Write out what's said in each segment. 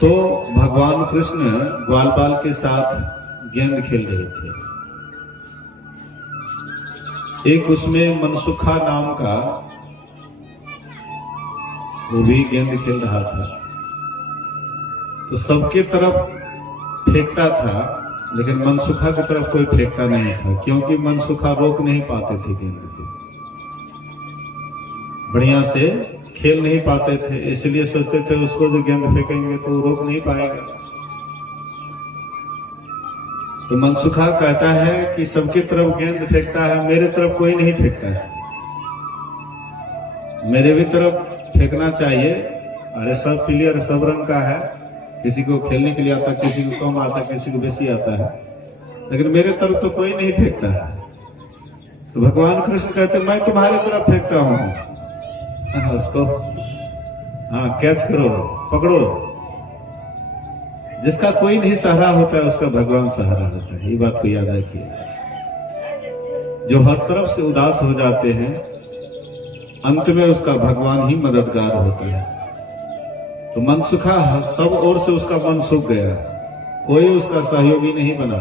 तो भगवान कृष्ण ग्वाल बाल के साथ गेंद खेल रहे थे। एक उसमें मनसुखा नाम का वो भी गेंद खेल रहा था। तो सबके तरफ फेंकता था, लेकिन मनसुखा की तरफ कोई फेंकता नहीं था, क्योंकि मनसुखा रोक नहीं पाते थे गेंद को, बढ़िया से खेल नहीं पाते थे। इसलिए सोचते थे उसको जो गेंद फेंकेंगे तो वो रोक नहीं पाएगा। तो मनसुखा कहता है कि सबकी तरफ गेंद फेंकता है, मेरे तरफ कोई नहीं फेंकता है, मेरे भी तरफ फेंकना चाहिए। अरे सब प्लेयर सब रंग का है, किसी को खेलने के लिए आता, किसी को कम आता, किसी को बेसी आता है, लेकिन मेरे तरफ तो कोई नहीं फेंकता है। तो भगवान कृष्ण कहते मैं तुम्हारे तरफ फेंकता हूं, उसको कैच करो, पकड़ो। जिसका कोई नहीं सहारा होता है उसका भगवान सहारा होता है, ये बात को याद रखिए। जो हर तरफ से उदास हो जाते हैं, अंत में उसका भगवान ही मददगार होता है। तो मनसुखा सब ओर से उसका मन सूख गया, कोई उसका सहयोगी नहीं बना।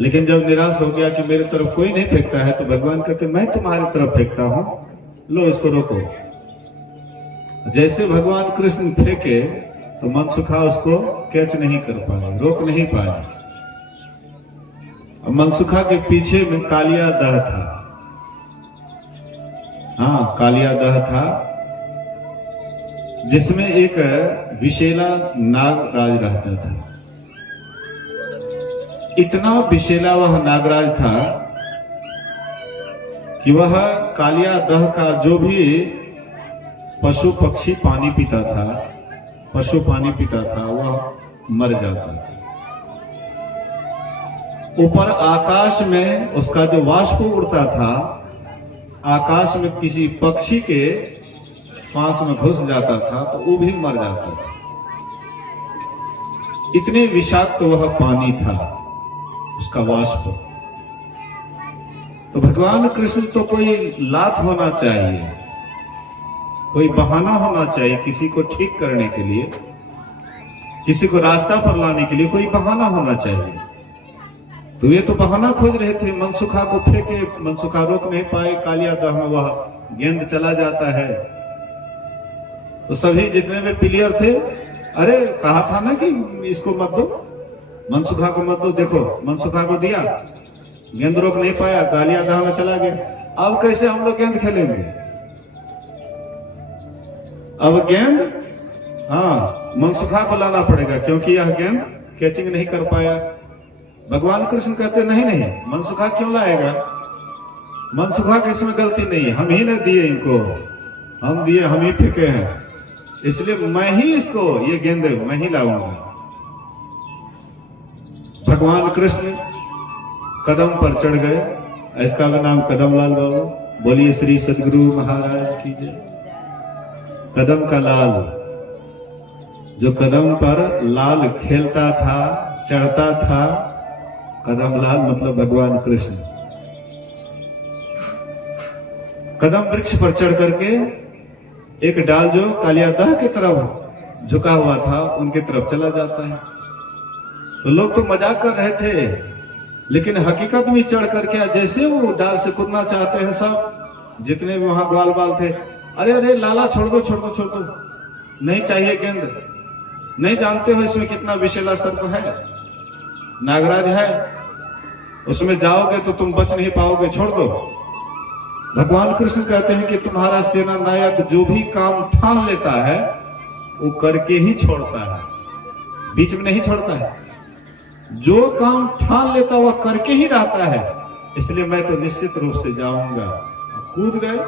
लेकिन जब निराश हो गया कि मेरे तरफ कोई नहीं फेंकता है, तो भगवान कहते मैं तुम्हारी तरफ फेंकता हूं, लो इसको रोको। जैसे भगवान कृष्ण फेंके तो मनसुखा उसको कैच नहीं कर पाए, रोक नहीं पाए। मनसुखा के पीछे में कालिया दह था। कालिया दह था, जिसमें एक विशेला नागराज रहता था। इतना विशेला वह नागराज था कि वह कालिया दह का जो भी पशु पक्षी पानी पीता था, पशु पानी पीता था, वह मर जाता था। ऊपर आकाश में उसका जो वाष्प उड़ता था, आकाश में किसी पक्षी के पास में घुस जाता था तो वो भी मर जाता था। इतने विषाक्त वह पानी था, उसका वाष्प। तो भगवान कृष्ण तो कोई लात होना चाहिए, कोई बहाना होना चाहिए किसी को ठीक करने के लिए, किसी को रास्ता पर लाने के लिए कोई बहाना होना चाहिए। तो ये तो बहाना खोज रहे थे। मनसुखा को फेंके, मनसुखा रोक नहीं पाए, कालिया दह में वह गेंद चला जाता है। तो सभी जितने भी प्लेयर थे, अरे कहा था ना कि इसको मत दो, मनसुखा को मत दो, देखो मनसुखा को दिया, गेंद रोक नहीं पाया, कालिया दह में चला गया। अब कैसे हम लोग गेंद खेलेंगे? अब गेंद मनसुखा को लाना पड़ेगा, क्योंकि यह गेंद कैचिंग नहीं कर पाया। भगवान कृष्ण कहते नहीं नहीं, मनसुखा क्यों लाएगा? मनसुखा की इसमें गलती नहीं है, हम ही ने दिए इनको, हम दिए, हम ही फेंके हैं, इसलिए मैं ही इसको, ये गेंद मैं ही लाऊंगा। भगवान कृष्ण कदम पर चढ़ गए। इसका भी नाम कदम लाल बाबू। बोलिए श्री सदगुरु महाराज की जय। कदम का लाल, जो कदम पर लाल खेलता था, चढ़ता था, कदम लाल मतलब भगवान कृष्ण। कदम वृक्ष पर चढ़ करके एक डाल जो कालिया दह की तरफ झुका हुआ था, उनकी तरफ चला जाता है। तो लोग तो मजाक कर रहे थे, लेकिन हकीकत में चढ़ करके जैसे वो डाल से कूदना चाहते हैं, सब जितने भी वहां ग्वाल बाल थे, अरे अरे लाला छोड़ दो, छोड़ दो, छोड़ दो, नहीं चाहिए गेंद। नहीं जानते हो इसमें कितना विषैला सर्प है, नागराज है, उसमें जाओगे तो तुम बच नहीं पाओगे, छोड़ दो। भगवान कृष्ण कहते हैं कि तुम्हारा सेना नायक जो भी काम ठान लेता है वो करके ही छोड़ता है, बीच में नहीं छोड़ता है। जो काम ठान लेता वह करके ही रहता है, इसलिए मैं तो निश्चित रूप से जाऊंगा। कूद गए,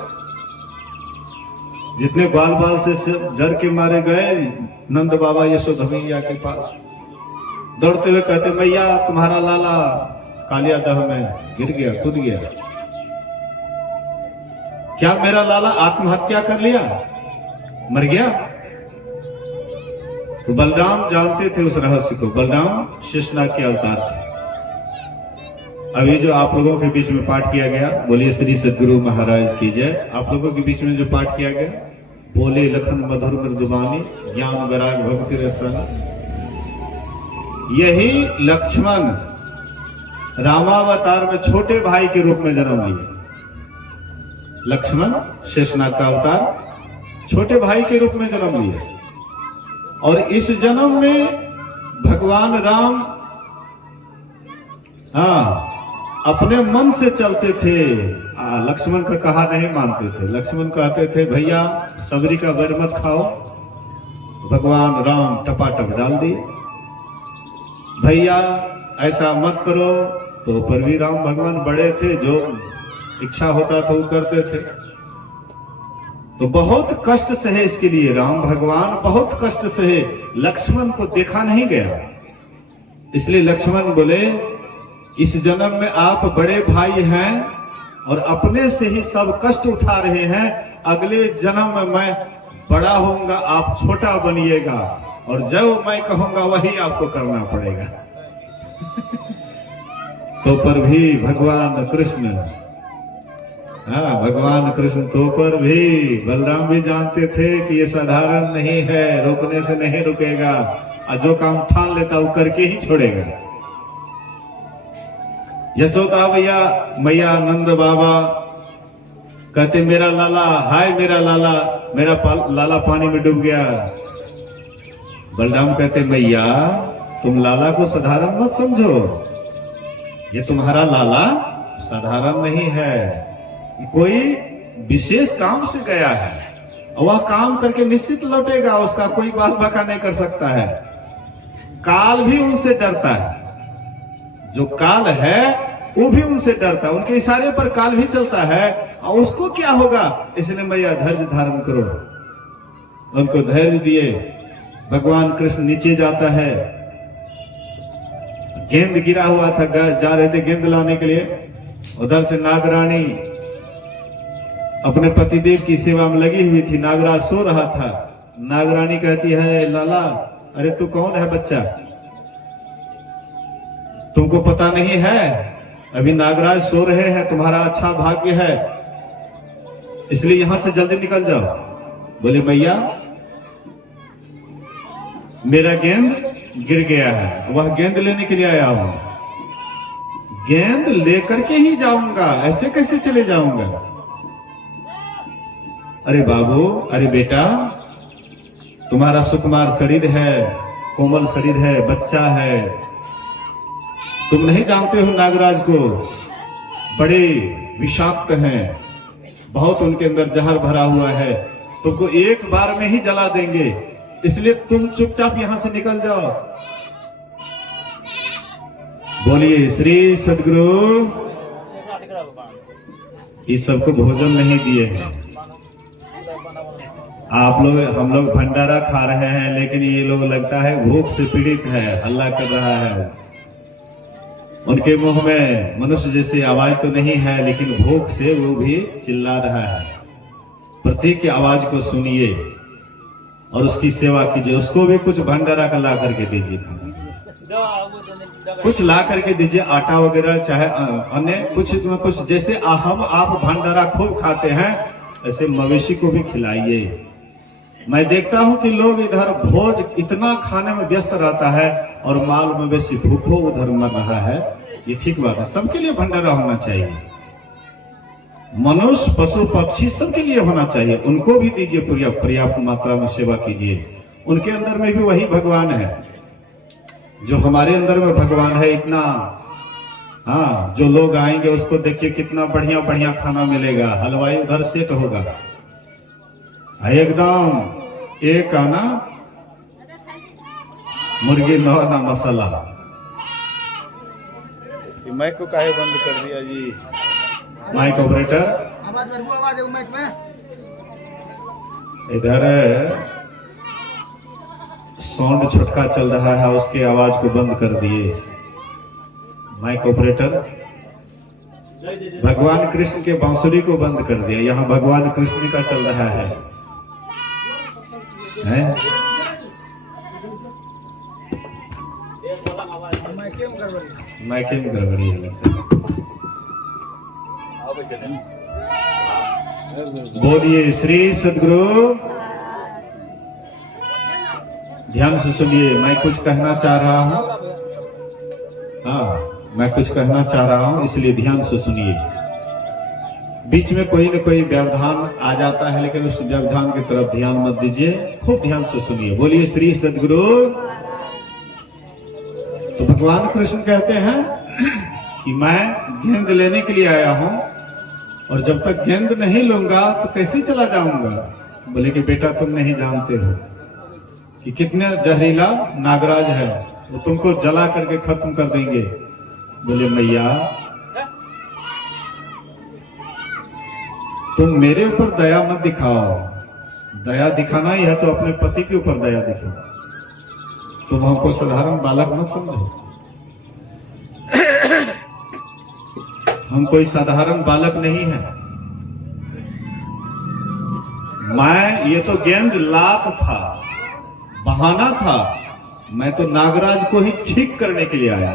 जितने ग्वाल बाल से डर के मारे गए नंद बाबा यशोदा मैया के पास, दौड़ते हुए कहते मैया तुम्हारा लाला कालिया दह में गिर गया, कूद गया। क्या मेरा लाला आत्महत्या कर लिया, मर गया? तो बलराम जानते थे उस रहस्य को। बलराम शेषनाग के अवतार थे। अभी जो आप लोगों के बीच में पाठ किया गया, बोलिए श्री सदगुरु महाराज की जय। आप लोगों के बीच में जो पाठ किया गया, बोले लखन मधुर मृदुबानी, ज्ञान वैराग भक्ति रसन। यही लक्ष्मण रामावतार में छोटे भाई के रूप में जन्म लिए। लक्ष्मण शेषनाग का अवतार छोटे भाई के रूप में जन्म लिए, और इस जन्म में भगवान राम अपने मन से चलते थे। लक्ष्मण का कहा नहीं मानते थे। लक्ष्मण कहते थे भैया सबरी का वर मत खाओ, भगवान राम टपाटप डाल दिए। भैया ऐसा मत करो, तो पर भी राम भगवान बड़े थे, जो इच्छा होता था वो करते थे। तो बहुत कष्ट सहे इसके लिए, राम भगवान बहुत कष्ट सहे। लक्ष्मण को देखा नहीं गया, इसलिए लक्ष्मण बोले इस जन्म में आप बड़े भाई हैं और अपने से ही सब कष्ट उठा रहे हैं। अगले जन्म में मैं बड़ा होऊंगा, आप छोटा बनिएगा, और जो मैं कहूंगा वही आपको करना पड़ेगा। तो पर भी भगवान कृष्ण, भगवान कृष्ण तो पर भी, बलराम भी जानते थे कि ये साधारण नहीं है, रोकने से नहीं रुकेगा, और जो काम ठान लेता वो करके ही छोड़ेगा। यशोदा भैया मैया नंद बाबा कहते मेरा लाला, हाय मेरा लाला, मेरा लाला पानी में डूब गया। बलराम कहते मैया तुम लाला को साधारण मत समझो, ये तुम्हारा लाला साधारण नहीं है, कोई विशेष काम से गया है, और वह काम करके निश्चित लौटेगा, उसका कोई बाल बाका नहीं कर सकता है। काल भी उनसे डरता है, जो काल है वो भी उनसे डरता है, उनके इशारे पर काल भी चलता है, और उसको क्या होगा, इसलिए मैया धैर्य धारण करो। उनको धैर्य दिए। भगवान कृष्ण नीचे जाता है, गेंद गिरा हुआ था, जा रहे थे गेंद लाने के लिए। उधर से नागरानी अपने पतिदेव की सेवा में लगी हुई थी, नागराज सो रहा था। नागरानी कहती है लाला, अरे तू कौन है बच्चा, तुमको पता नहीं है अभी नागराज सो रहे हैं, तुम्हारा अच्छा भाग्य है, इसलिए यहां से जल्दी निकल जाओ। बोले मैया मेरा गेंद गिर गया है, वह गेंद लेने के लिए आया हूं, गेंद लेकर के ही जाऊंगा, ऐसे कैसे चले जाऊंगा। अरे बाबू, अरे बेटा, तुम्हारा सुकुमार शरीर है, कोमल शरीर है, बच्चा है, तुम नहीं जानते हो नागराज को, बड़े विषाक्त हैं, बहुत उनके अंदर जहर भरा हुआ है, तुमको एक बार में ही जला देंगे, इसलिए तुम चुपचाप यहां से निकल जाओ। बोलिए श्री सद्गुरु। इस सबको भोजन नहीं दिए हैं, आप लोग, हम लोग भंडारा खा रहे हैं, लेकिन ये लोग लगता है भूख से पीड़ित है, हल्ला कर रहा है। उनके मुंह में मनुष्य जैसी आवाज तो नहीं है, लेकिन भूख से वो भी चिल्ला रहा है। प्रत्येक की आवाज को सुनिए और उसकी सेवा कीजिए। उसको भी कुछ भंडारा का ला करके दीजिए, खाने कुछ ला करके दीजिए, आटा वगैरह, चाहे अन्य कुछ जैसे हम आप भंडारा खूब खाते हैं, ऐसे मवेशी को भी खिलाइए। मैं देखता हूं कि लोग इधर भोज इतना खाने में व्यस्त रहता है, और माल मवेशी भूखों उधर मर रहा है। ये ठीक बात है, सबके लिए भंडारा होना चाहिए, मनुष्य पशु पक्षी सबके लिए होना चाहिए, उनको भी दीजिए, पर्याप्त मात्रा में सेवा कीजिए। उनके अंदर में भी वही भगवान है जो हमारे अंदर में भगवान है इतना। हाँ, जो लोग आएंगे उसको देखिए कितना बढ़िया बढ़िया खाना मिलेगा, हलवाई उधर सेट होगा एकदम, एक आना मुर्गी ना मसाला। माइक को काहे बंद कर दिया जी, माइक ऑपरेटर, आवाज है माइक में। इधर साउंड छटका चल रहा है, उसकी आवाज को बंद कर दिए माइक ऑपरेटर। भगवान कृष्ण के बांसुरी को बंद कर दिया, यहाँ भगवान कृष्ण का चल रहा है। माइके में गड़बड़ी है लगता है। बोलिए श्री सद्गुरु ध्यान से सुनिए, मैं कुछ कहना चाह रहा हूं। हाँ, मैं कुछ कहना चाह रहा हूं, इसलिए ध्यान से सुनिए। बीच में कोई न कोई व्यवधान आ जाता है, लेकिन उस व्यवधान की तरफ ध्यान मत दीजिए, खूब ध्यान से सुनिए। बोलिए श्री सद्गुरु। तो भगवान कृष्ण कहते हैं कि मैं गेंद लेने के लिए आया हूं, और जब तक गेंद नहीं लूंगा तो कैसे चला जाऊंगा। बोले कि बेटा, तुम नहीं जानते हो कि कितने जहरीला नागराज है, वो तुमको जला करके खत्म कर देंगे। बोले मैया, तुम मेरे ऊपर दया मत दिखाओ, दया दिखाना ही है तो अपने पति के ऊपर दया दिखाओ। तुम हमको साधारण बालक मत समझो, हम कोई साधारण बालक नहीं है। ये तो गेंद लात था, बहाना था, मैं तो नागराज को ही ठीक करने के लिए आया।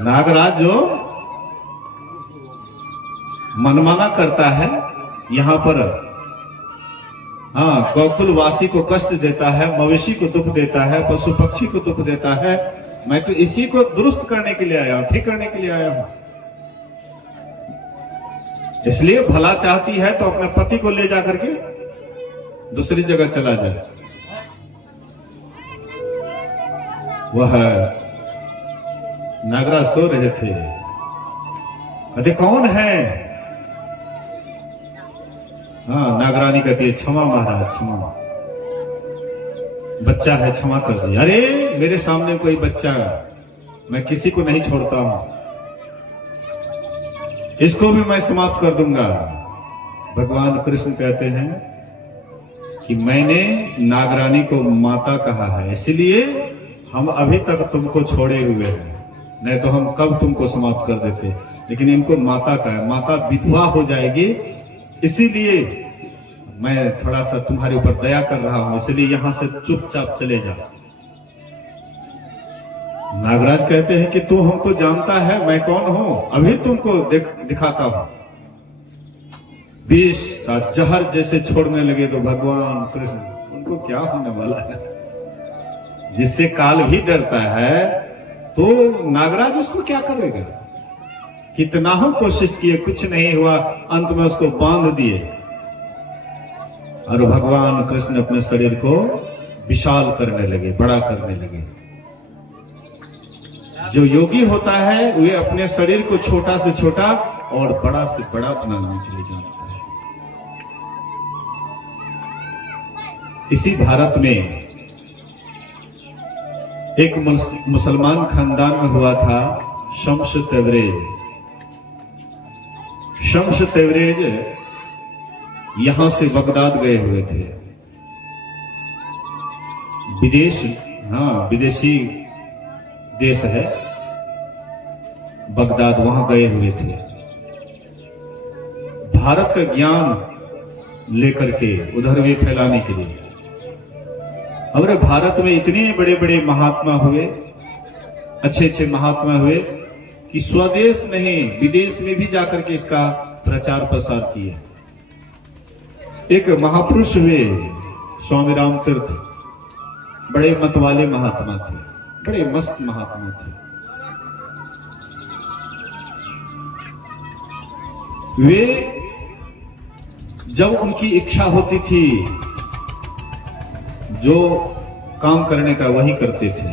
नागराज जो मनमाना करता है यहां पर, हाँ, गोकुलवासी को कष्ट देता है, मवेशी को दुख देता है, पशु पक्षी को दुख देता है, मैं तो इसी को दुरुस्त करने के लिए आया हूं, ठीक करने के लिए आया हूं। इसलिए भला चाहती है तो अपने पति को ले जाकर के दूसरी जगह चला जाए। वह नागराज सो रहे थे, अरे कौन है? हाँ, नागरानी कहती है, क्षमा महाराज, क्षमा, बच्चा है, क्षमा कर दिया। अरे मेरे सामने कोई बच्चा, मैं किसी को नहीं छोड़ता हूं, इसको भी मैं समाप्त कर दूंगा। भगवान कृष्ण कहते हैं कि मैंने नागरानी को माता कहा है, इसलिए हम अभी तक तुमको छोड़े हुए हैं, नहीं तो हम कब तुमको समाप्त कर देते। लेकिन इनको माता का है, माता विधवा हो जाएगी, इसीलिए मैं थोड़ा सा तुम्हारे ऊपर दया कर रहा हूं, इसलिए यहां से चुपचाप चले जा। नागराज कहते हैं कि तू हमको जानता है, मैं कौन हूं, अभी तुमको दिखाता हूं। विष का जहर जैसे छोड़ने लगे तो भगवान कृष्ण, उनको क्या होने वाला है, जिससे काल भी डरता है, तो नागराज उसको क्या करेगा। कितना हो कोशिश किए, कुछ नहीं हुआ, अंत में उसको बांध दिए, और भगवान कृष्ण अपने शरीर को विशाल करने लगे, बड़ा करने लगे। जो योगी होता है वे अपने शरीर को छोटा से छोटा और बड़ा से बड़ा बनाने के लिए जानता है। इसी भारत में एक मुसलमान खानदान में हुआ था शम्स तबरेज। शम्स तबरेज यहां से बगदाद गए हुए थे, विदेशी देश है बगदाद, वहां गए हुए थे भारत का ज्ञान लेकर के उधर भी फैलाने के लिए। हमारे भारत में इतने बड़े बड़े महात्मा हुए, अच्छे अच्छे महात्मा हुए कि स्वदेश नहीं विदेश में भी जाकर के इसका प्रचार प्रसार किए। एक महापुरुष हुए स्वामी राम तीर्थ, बड़े मत वाले महात्मा थे, बड़े मस्त महात्मा थे। वे जब उनकी इच्छा होती थी जो काम करने का वही करते थे।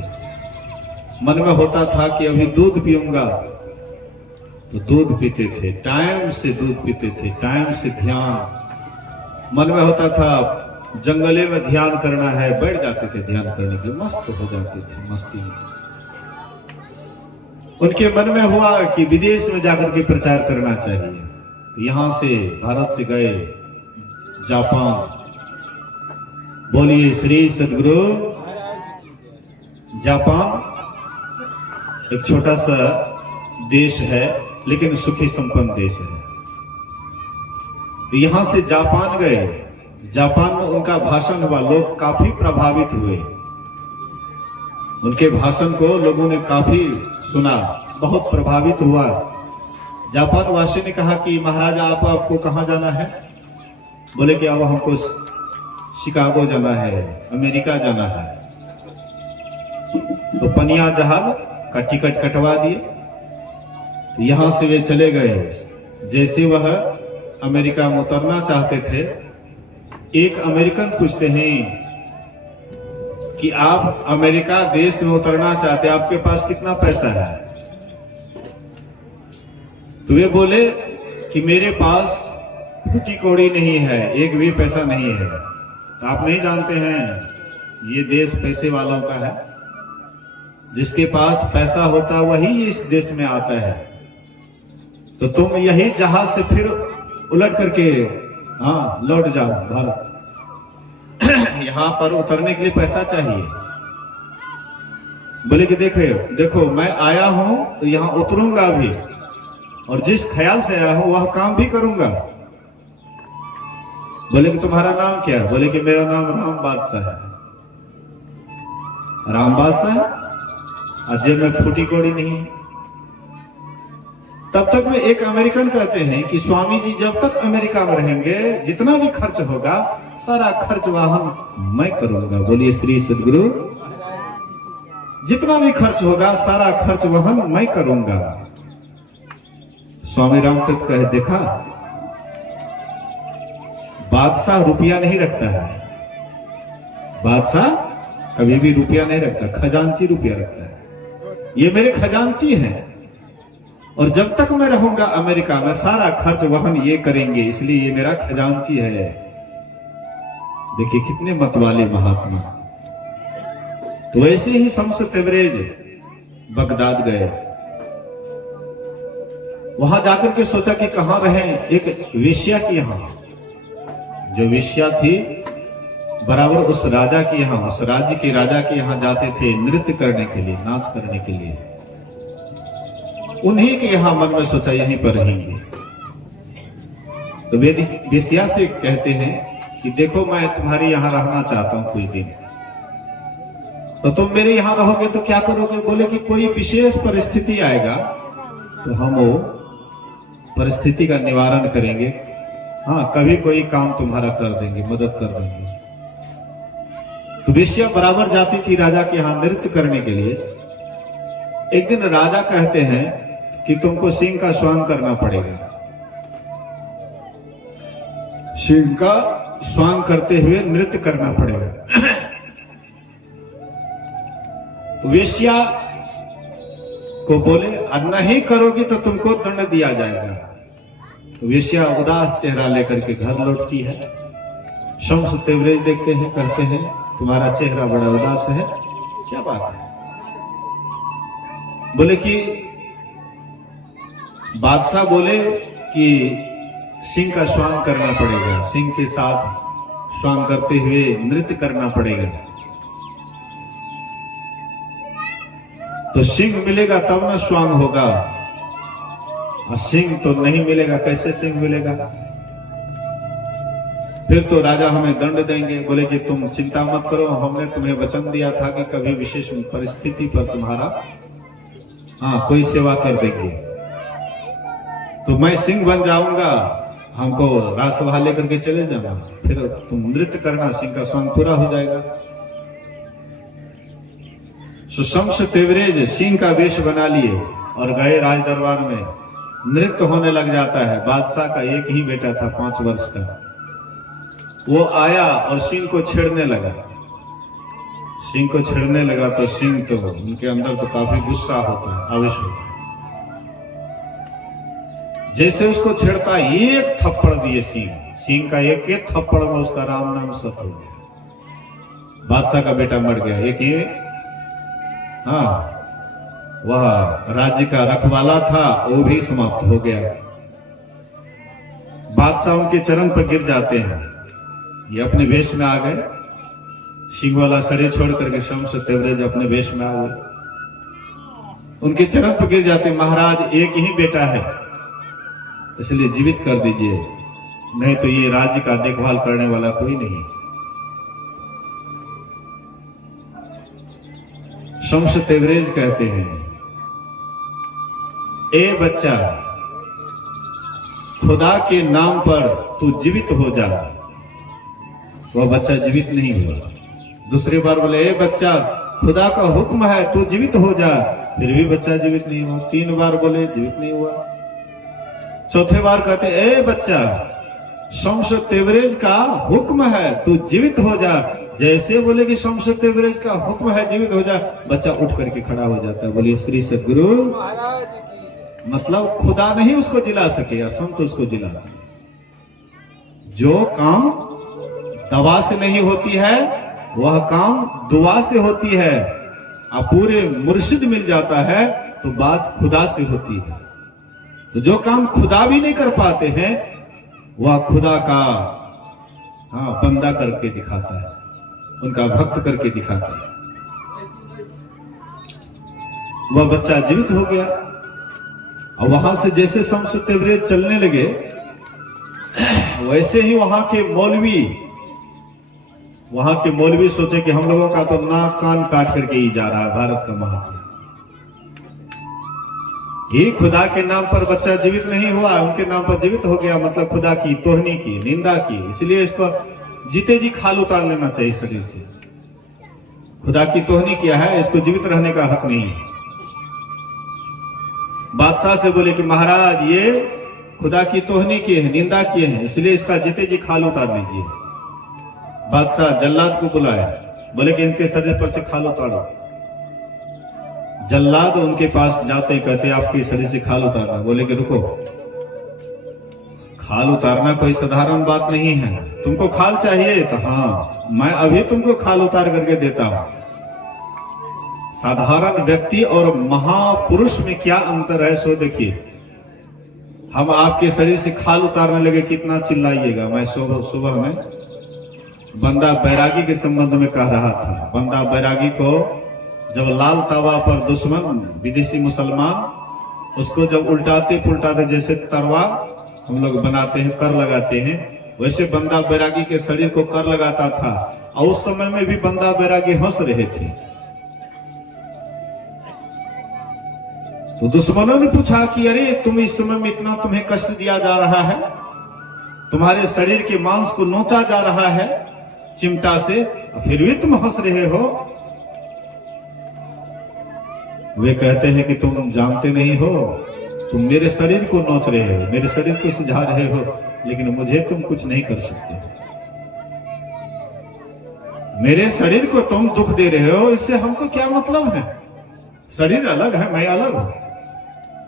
मन में होता था कि अभी दूध पीऊंगा तो दूध पीते थे, टाइम से दूध पीते थे, टाइम से ध्यान। मन में होता था जंगले में ध्यान करना है, बैठ जाते थे ध्यान करने के, मस्त हो जाते थे मस्ती में। उनके मन में हुआ कि विदेश में जाकर के प्रचार करना चाहिए। यहां से भारत से गए जापान। बोलिए श्री सद्गुरु। जापान एक छोटा सा देश है लेकिन सुखी संपन्न देश है। तो यहां से जापान गए, जापान में उनका भाषण हुआ, लोग काफी प्रभावित हुए। उनके भाषण को लोगों ने काफी सुना, बहुत प्रभावित हुआ। जापान वासी ने कहा कि महाराज आपको कहां जाना है? बोले कि अब हमको शिकागो जाना है, अमेरिका जाना है। तो पनिया जहाज का टिकट कटवा दिए। तो यहां से वे चले गए। जैसे वह अमेरिका में उतरना चाहते थे, एक अमेरिकन पूछते हैं कि आप अमेरिका देश में उतरना चाहते, आपके पास कितना पैसा है? तो वे बोले कि मेरे पास फूटी कौड़ी नहीं है, एक भी पैसा नहीं है। तो आप नहीं जानते हैं, ये देश पैसे वालों का है। जिसके पास पैसा होता है वही इस देश में आता है। तो तुम यही जहाज से फिर उलट करके लौट जाओ भारत। यहां पर उतरने के लिए पैसा चाहिए। बोले कि देखो मैं आया हूं तो यहां उतरूंगा भी, और जिस ख्याल से आया हूं वह काम भी करूंगा। बोले कि तुम्हारा नाम क्या है? बोले कि मेरा नाम राम बादशाह है। राम बादशाह है, जेब में फूटी कौड़ी नहीं है। तब तक में एक अमेरिकन कहते हैं कि स्वामी जी जब तक अमेरिका में रहेंगे, जितना भी खर्च होगा सारा खर्च वाहन मैं करूंगा। बोलिए श्री सद्गुरु। जितना भी खर्च होगा सारा खर्च वहन मैं करूंगा। स्वामी रामतीर्थ कहे, देखा बादशाह रुपया नहीं रखता है। बादशाह कभी भी रुपया नहीं रखता, खजांची रुपया रखता है। ये मेरे खजांची हैं, और जब तक मैं रहूंगा अमेरिका में सारा खर्च वहन ये करेंगे, इसलिए ये मेरा खजांची है। देखिए कितने मतवाले महात्मा। तो ऐसे ही शम्स तबरेज बगदाद गए। वहां जाकर के सोचा कि कहां रहें। एक वेश्या की यहां, जो वेश्या थी बराबर उस राजा के यहां, उस राज्य के राजा के यहां जाते थे नृत्य करने के लिए, नाच करने के लिए। उन्हीं के यहां मन में सोचा यहीं पर रहेंगे। तो वेश्या से कहते हैं कि देखो मैं तुम्हारे यहां रहना चाहता हूं कोई दिन, तो तुम मेरे यहां रहोगे तो क्या करोगे? बोले कि कोई विशेष परिस्थिति आएगा तो हम वो परिस्थिति का निवारण करेंगे। कभी कोई काम तुम्हारा कर देंगे, मदद कर देंगे। तो वेश्या बराबर जाती थी राजा के यहां नृत्य करने के लिए। एक दिन राजा कहते हैं कि तुमको सिंह का स्वांग करना पड़ेगा। सिंह का स्वांग करते हुए नृत्य करना पड़ेगा। तो वेश्या को बोले नहीं करोगी तो तुमको दंड दिया जाएगा। तो वेश्या उदास चेहरा लेकर के घर लौटती है। शम्स तबरेज देखते हैं, कहते हैं तुम्हारा चेहरा बड़ा उदास है, क्या बात है? बोले कि बादशाह बोले कि सिंह का स्वांग करना पड़ेगा, सिंह के साथ स्वांग करते हुए नृत्य करना पड़ेगा। तो सिंह मिलेगा तब ना स्वांग होगा, और सिंह तो नहीं मिलेगा, कैसे सिंह मिलेगा? फिर तो राजा हमें दंड देंगे। बोले कि तुम चिंता मत करो, हमने तुम्हें वचन दिया था कि कभी विशेष परिस्थिति पर तुम्हारा कोई सेवा कर देंगे। तो मैं सिंह बन जाऊंगा, हमको राजसभा लेकर के चले जाना, फिर तुम नृत्य करना, सिंह का स्वांग पूरा हो जाएगा। शम्स तबरेज सिंह का वेश बना लिए और गए राज दरबार में। नृत्य होने लग जाता है। बादशाह का एक ही बेटा था 5 वर्ष का। वो आया और सिंह को छेड़ने लगा। सिंह को छेड़ने लगा तो सिंह तो उनके अंदर तो काफी गुस्सा होता है, आवेश होता है। जैसे उसको छेड़ता एक थप्पड़ दिए सिंह का एक थप्पड़ में उसका राम नाम सत हो गया। बादशाह का बेटा मर गया। एक ही वह राज्य का रखवाला था, वो भी समाप्त हो गया। बादशाह उनके चरण पर गिर जाते हैं। ये अपने वेश में आ गए, सिंह वाला शरीर छोड़ करके शम्स तबरेज अपने वेश में आ गए। उनके चरण पर गिर जाते, महाराज एक ही बेटा है, इसलिए जीवित कर दीजिए, नहीं तो ये राज्य का देखभाल करने वाला कोई नहीं। शम्स तबरेज कहते हैं, ए बच्चा, खुदा के नाम पर तू जीवित हो जा। वह बच्चा जीवित नहीं हुआ। दूसरी बार बोले, ए बच्चा, खुदा का हुक्म है तू जीवित हो जा, फिर भी बच्चा जीवित नहीं हुआ। 3 बार बोले, जीवित नहीं हुआ। चौथे बार कहते, ए बच्चा, शम्स तेवरेज का हुक्म है तू जीवित हो जा। जैसे बोले कि शम्स तेवरेज का हुक्म है जीवित हो जा, बच्चा उठ करके खड़ा हो जाता है। बोलिए श्री सद्गुरु महाराज की। मतलब खुदा नहीं उसको जिला सके या संत उसको जिलाते। जो काम दवा से नहीं होती है वह काम दुआ से होती है। अब पूरे मुर्शिद मिल जाता है तो बात खुदा से होती है। तो जो काम खुदा भी नहीं कर पाते हैं वह खुदा का बंदा करके दिखाता है, उनका भक्त करके दिखाता है। वह बच्चा जीवित हो गया और वहां से जैसे शम्स तेवरेज चलने लगे वैसे ही वहां के मौलवी सोचे कि हम लोगों का तो नाक कान काट करके ही जा रहा है भारत का महात्मा। ये खुदा के नाम पर बच्चा जीवित नहीं हुआ, उनके नाम पर जीवित हो गया, मतलब खुदा की तोहनी की, निंदा की। इसलिए इसको जीते जी खाल उतार लेना चाहिए शरीर से। खुदा की तोहनी किया है, इसको जीवित रहने का हक नहीं है। बादशाह से बोले कि महाराज ये खुदा की तोहनी किए हैं, निंदा किए हैं, इसलिए इसका जीते जी खाल उतार लीजिए। बादशाह जल्लाद को बुलाया, बोले कि इनके शरीर पर से खाल उतारो। जल्लाद उनके पास जाते कहते आपके शरीर से खाल उतारना। बोले कि रुको, खाल उतारना कोई साधारण बात नहीं है। तुमको खाल चाहिए तो हाँ, मैं अभी तुमको खाल उतार करके देता हूं। साधारण व्यक्ति और महापुरुष में क्या अंतर है सो देखिए। हम आपके शरीर से खाल उतारने लगे कितना चिल्लाइएगा। मैं सुबह में बंदा बैरागी के संबंध में कह रहा था। बंदा बैरागी को जब लाल तावा पर दुश्मन विदेशी मुसलमान उसको जब उल्टाते पुल्टाते, जैसे तरवा हम लोग बनाते हैं, कर लगाते हैं, वैसे बंदा बैरागी के शरीर को कर लगाता था। और उस समय में भी बंदा बैरागी हंस रहे थे। तो दुश्मनों ने पूछा कि अरे तुम इस समय में इतना तुम्हें कष्ट दिया जा रहा है, तुम्हारे शरीर के मांस को नोचा जा रहा है चिमटा से, फिर भी तुम हंस रहे हो। वे कहते हैं कि तुम जानते नहीं हो, तुम मेरे शरीर को नोच रहे हो, मेरे शरीर को सिझा रहे हो, लेकिन मुझे तुम कुछ नहीं कर सकते। मेरे शरीर को तुम दुख दे रहे हो, इससे हमको क्या मतलब है? शरीर अलग है, मैं अलग हूं।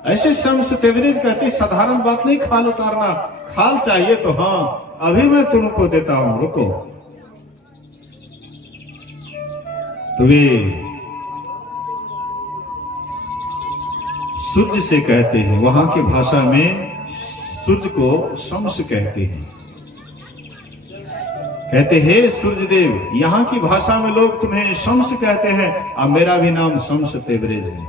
ऐसे शम्स तेवरेज कहते साधारण बात नहीं खाल उतारना। खाल चाहिए तो हाँ, अभी मैं तुमको देता हूं, रुको। तो वे सूर्य से कहते हैं, वहां की भाषा में सूर्य को शम्स कहते हैं। कहते हैं सूर्य देव, यहां की भाषा में लोग तुम्हें शम्स कहते हैं और मेरा भी नाम शम्स तेवरेज है।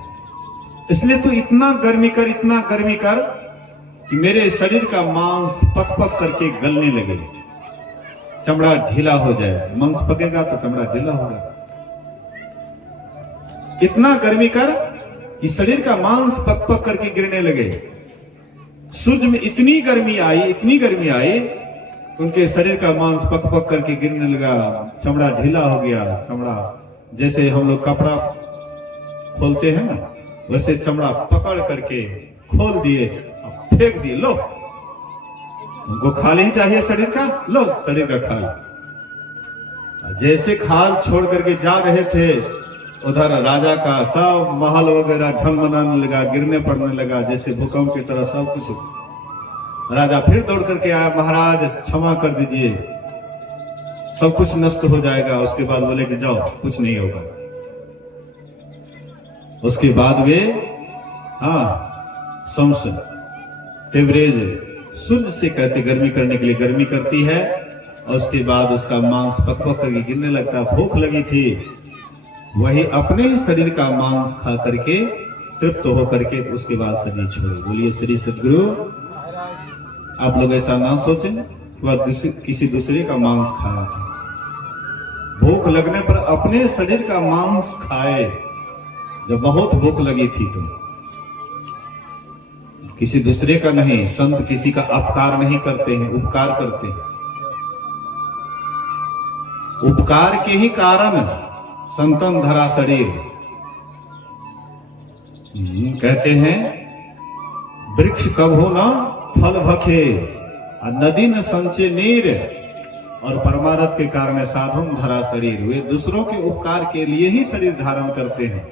इसलिए तो इतना गर्मी कर कि मेरे शरीर का मांस पक पक करके गलने लगे, चमड़ा ढीला हो जाए। मांस पकेगा तो चमड़ा ढीला होगा। इतना गर्मी कर कि शरीर का मांस पक पक करके गिरने लगे। सूर्य में इतनी गर्मी आई उनके शरीर का मांस पक पक करके गिरने लगा, चमड़ा ढीला हो गया। चमड़ा जैसे हम लोग कपड़ा खोलते हैं ना, वैसे चमड़ा पकड़ करके खोल दिए, फेंक दिए। लो, तुमको खाल ही चाहिए शरीर का, लो शरीर का खाल। जैसे खाल छोड़ करके जा रहे थे, उधर राजा का सब महल वगैरह ढंग बनाने लगा, गिरने पड़ने लगा, जैसे भूकंप की तरह सब कुछ। राजा फिर दौड़ करके आया, महाराज क्षमा कर दीजिए, सब कुछ नष्ट हो जाएगा। उसके बाद बोले कि जाओ, कुछ नहीं होगा। उसके बाद वे शम्स तेवरेज सूर्य से कहते गर्मी करने के लिए गर्मी करती है, और उसके बाद उसका मांस पक पक करके गिरने लगता। भूख लगी थी, वही अपने ही शरीर का मांस खा करके तृप्त होकर के उसके बाद शरीर छोड़े। बोलिए श्री सद्गुरु। आप लोग ऐसा ना सोचें वह किसी दूसरे का मांस खाया था। भूख लगने पर अपने शरीर का मांस खाए, जब बहुत भूख लगी थी तो। किसी दूसरे का नहीं। संत किसी का अपकार नहीं करते हैं, उपकार करते हैं। उपकार के ही कारण संतन धरा शरीर। कहते हैं वृक्ष कब हो ना फल भखे और नदी न संचे नीर, और परमारथ के कारण साधुन धरा शरीर। वे दूसरों के उपकार के लिए ही शरीर धारण करते हैं।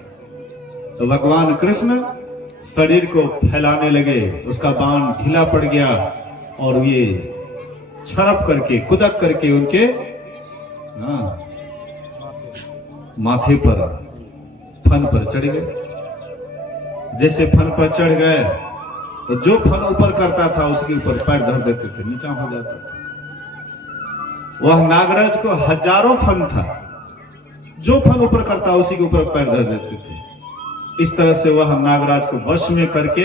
तो भगवान कृष्ण शरीर को फैलाने लगे, उसका बाण ढीला पड़ गया और ये छरप करके कुदक करके उनके माथे पर फन पर चढ़ गए। जैसे फन पर चढ़ गए तो जो फन ऊपर करता था उसके ऊपर पैर धर देते थे, नीचा हो जाता था। वह नागराज को हजारों फन था, जो फन ऊपर करता उसी के ऊपर पैर धर देते थे। इस तरह से वह नागराज को वश में करके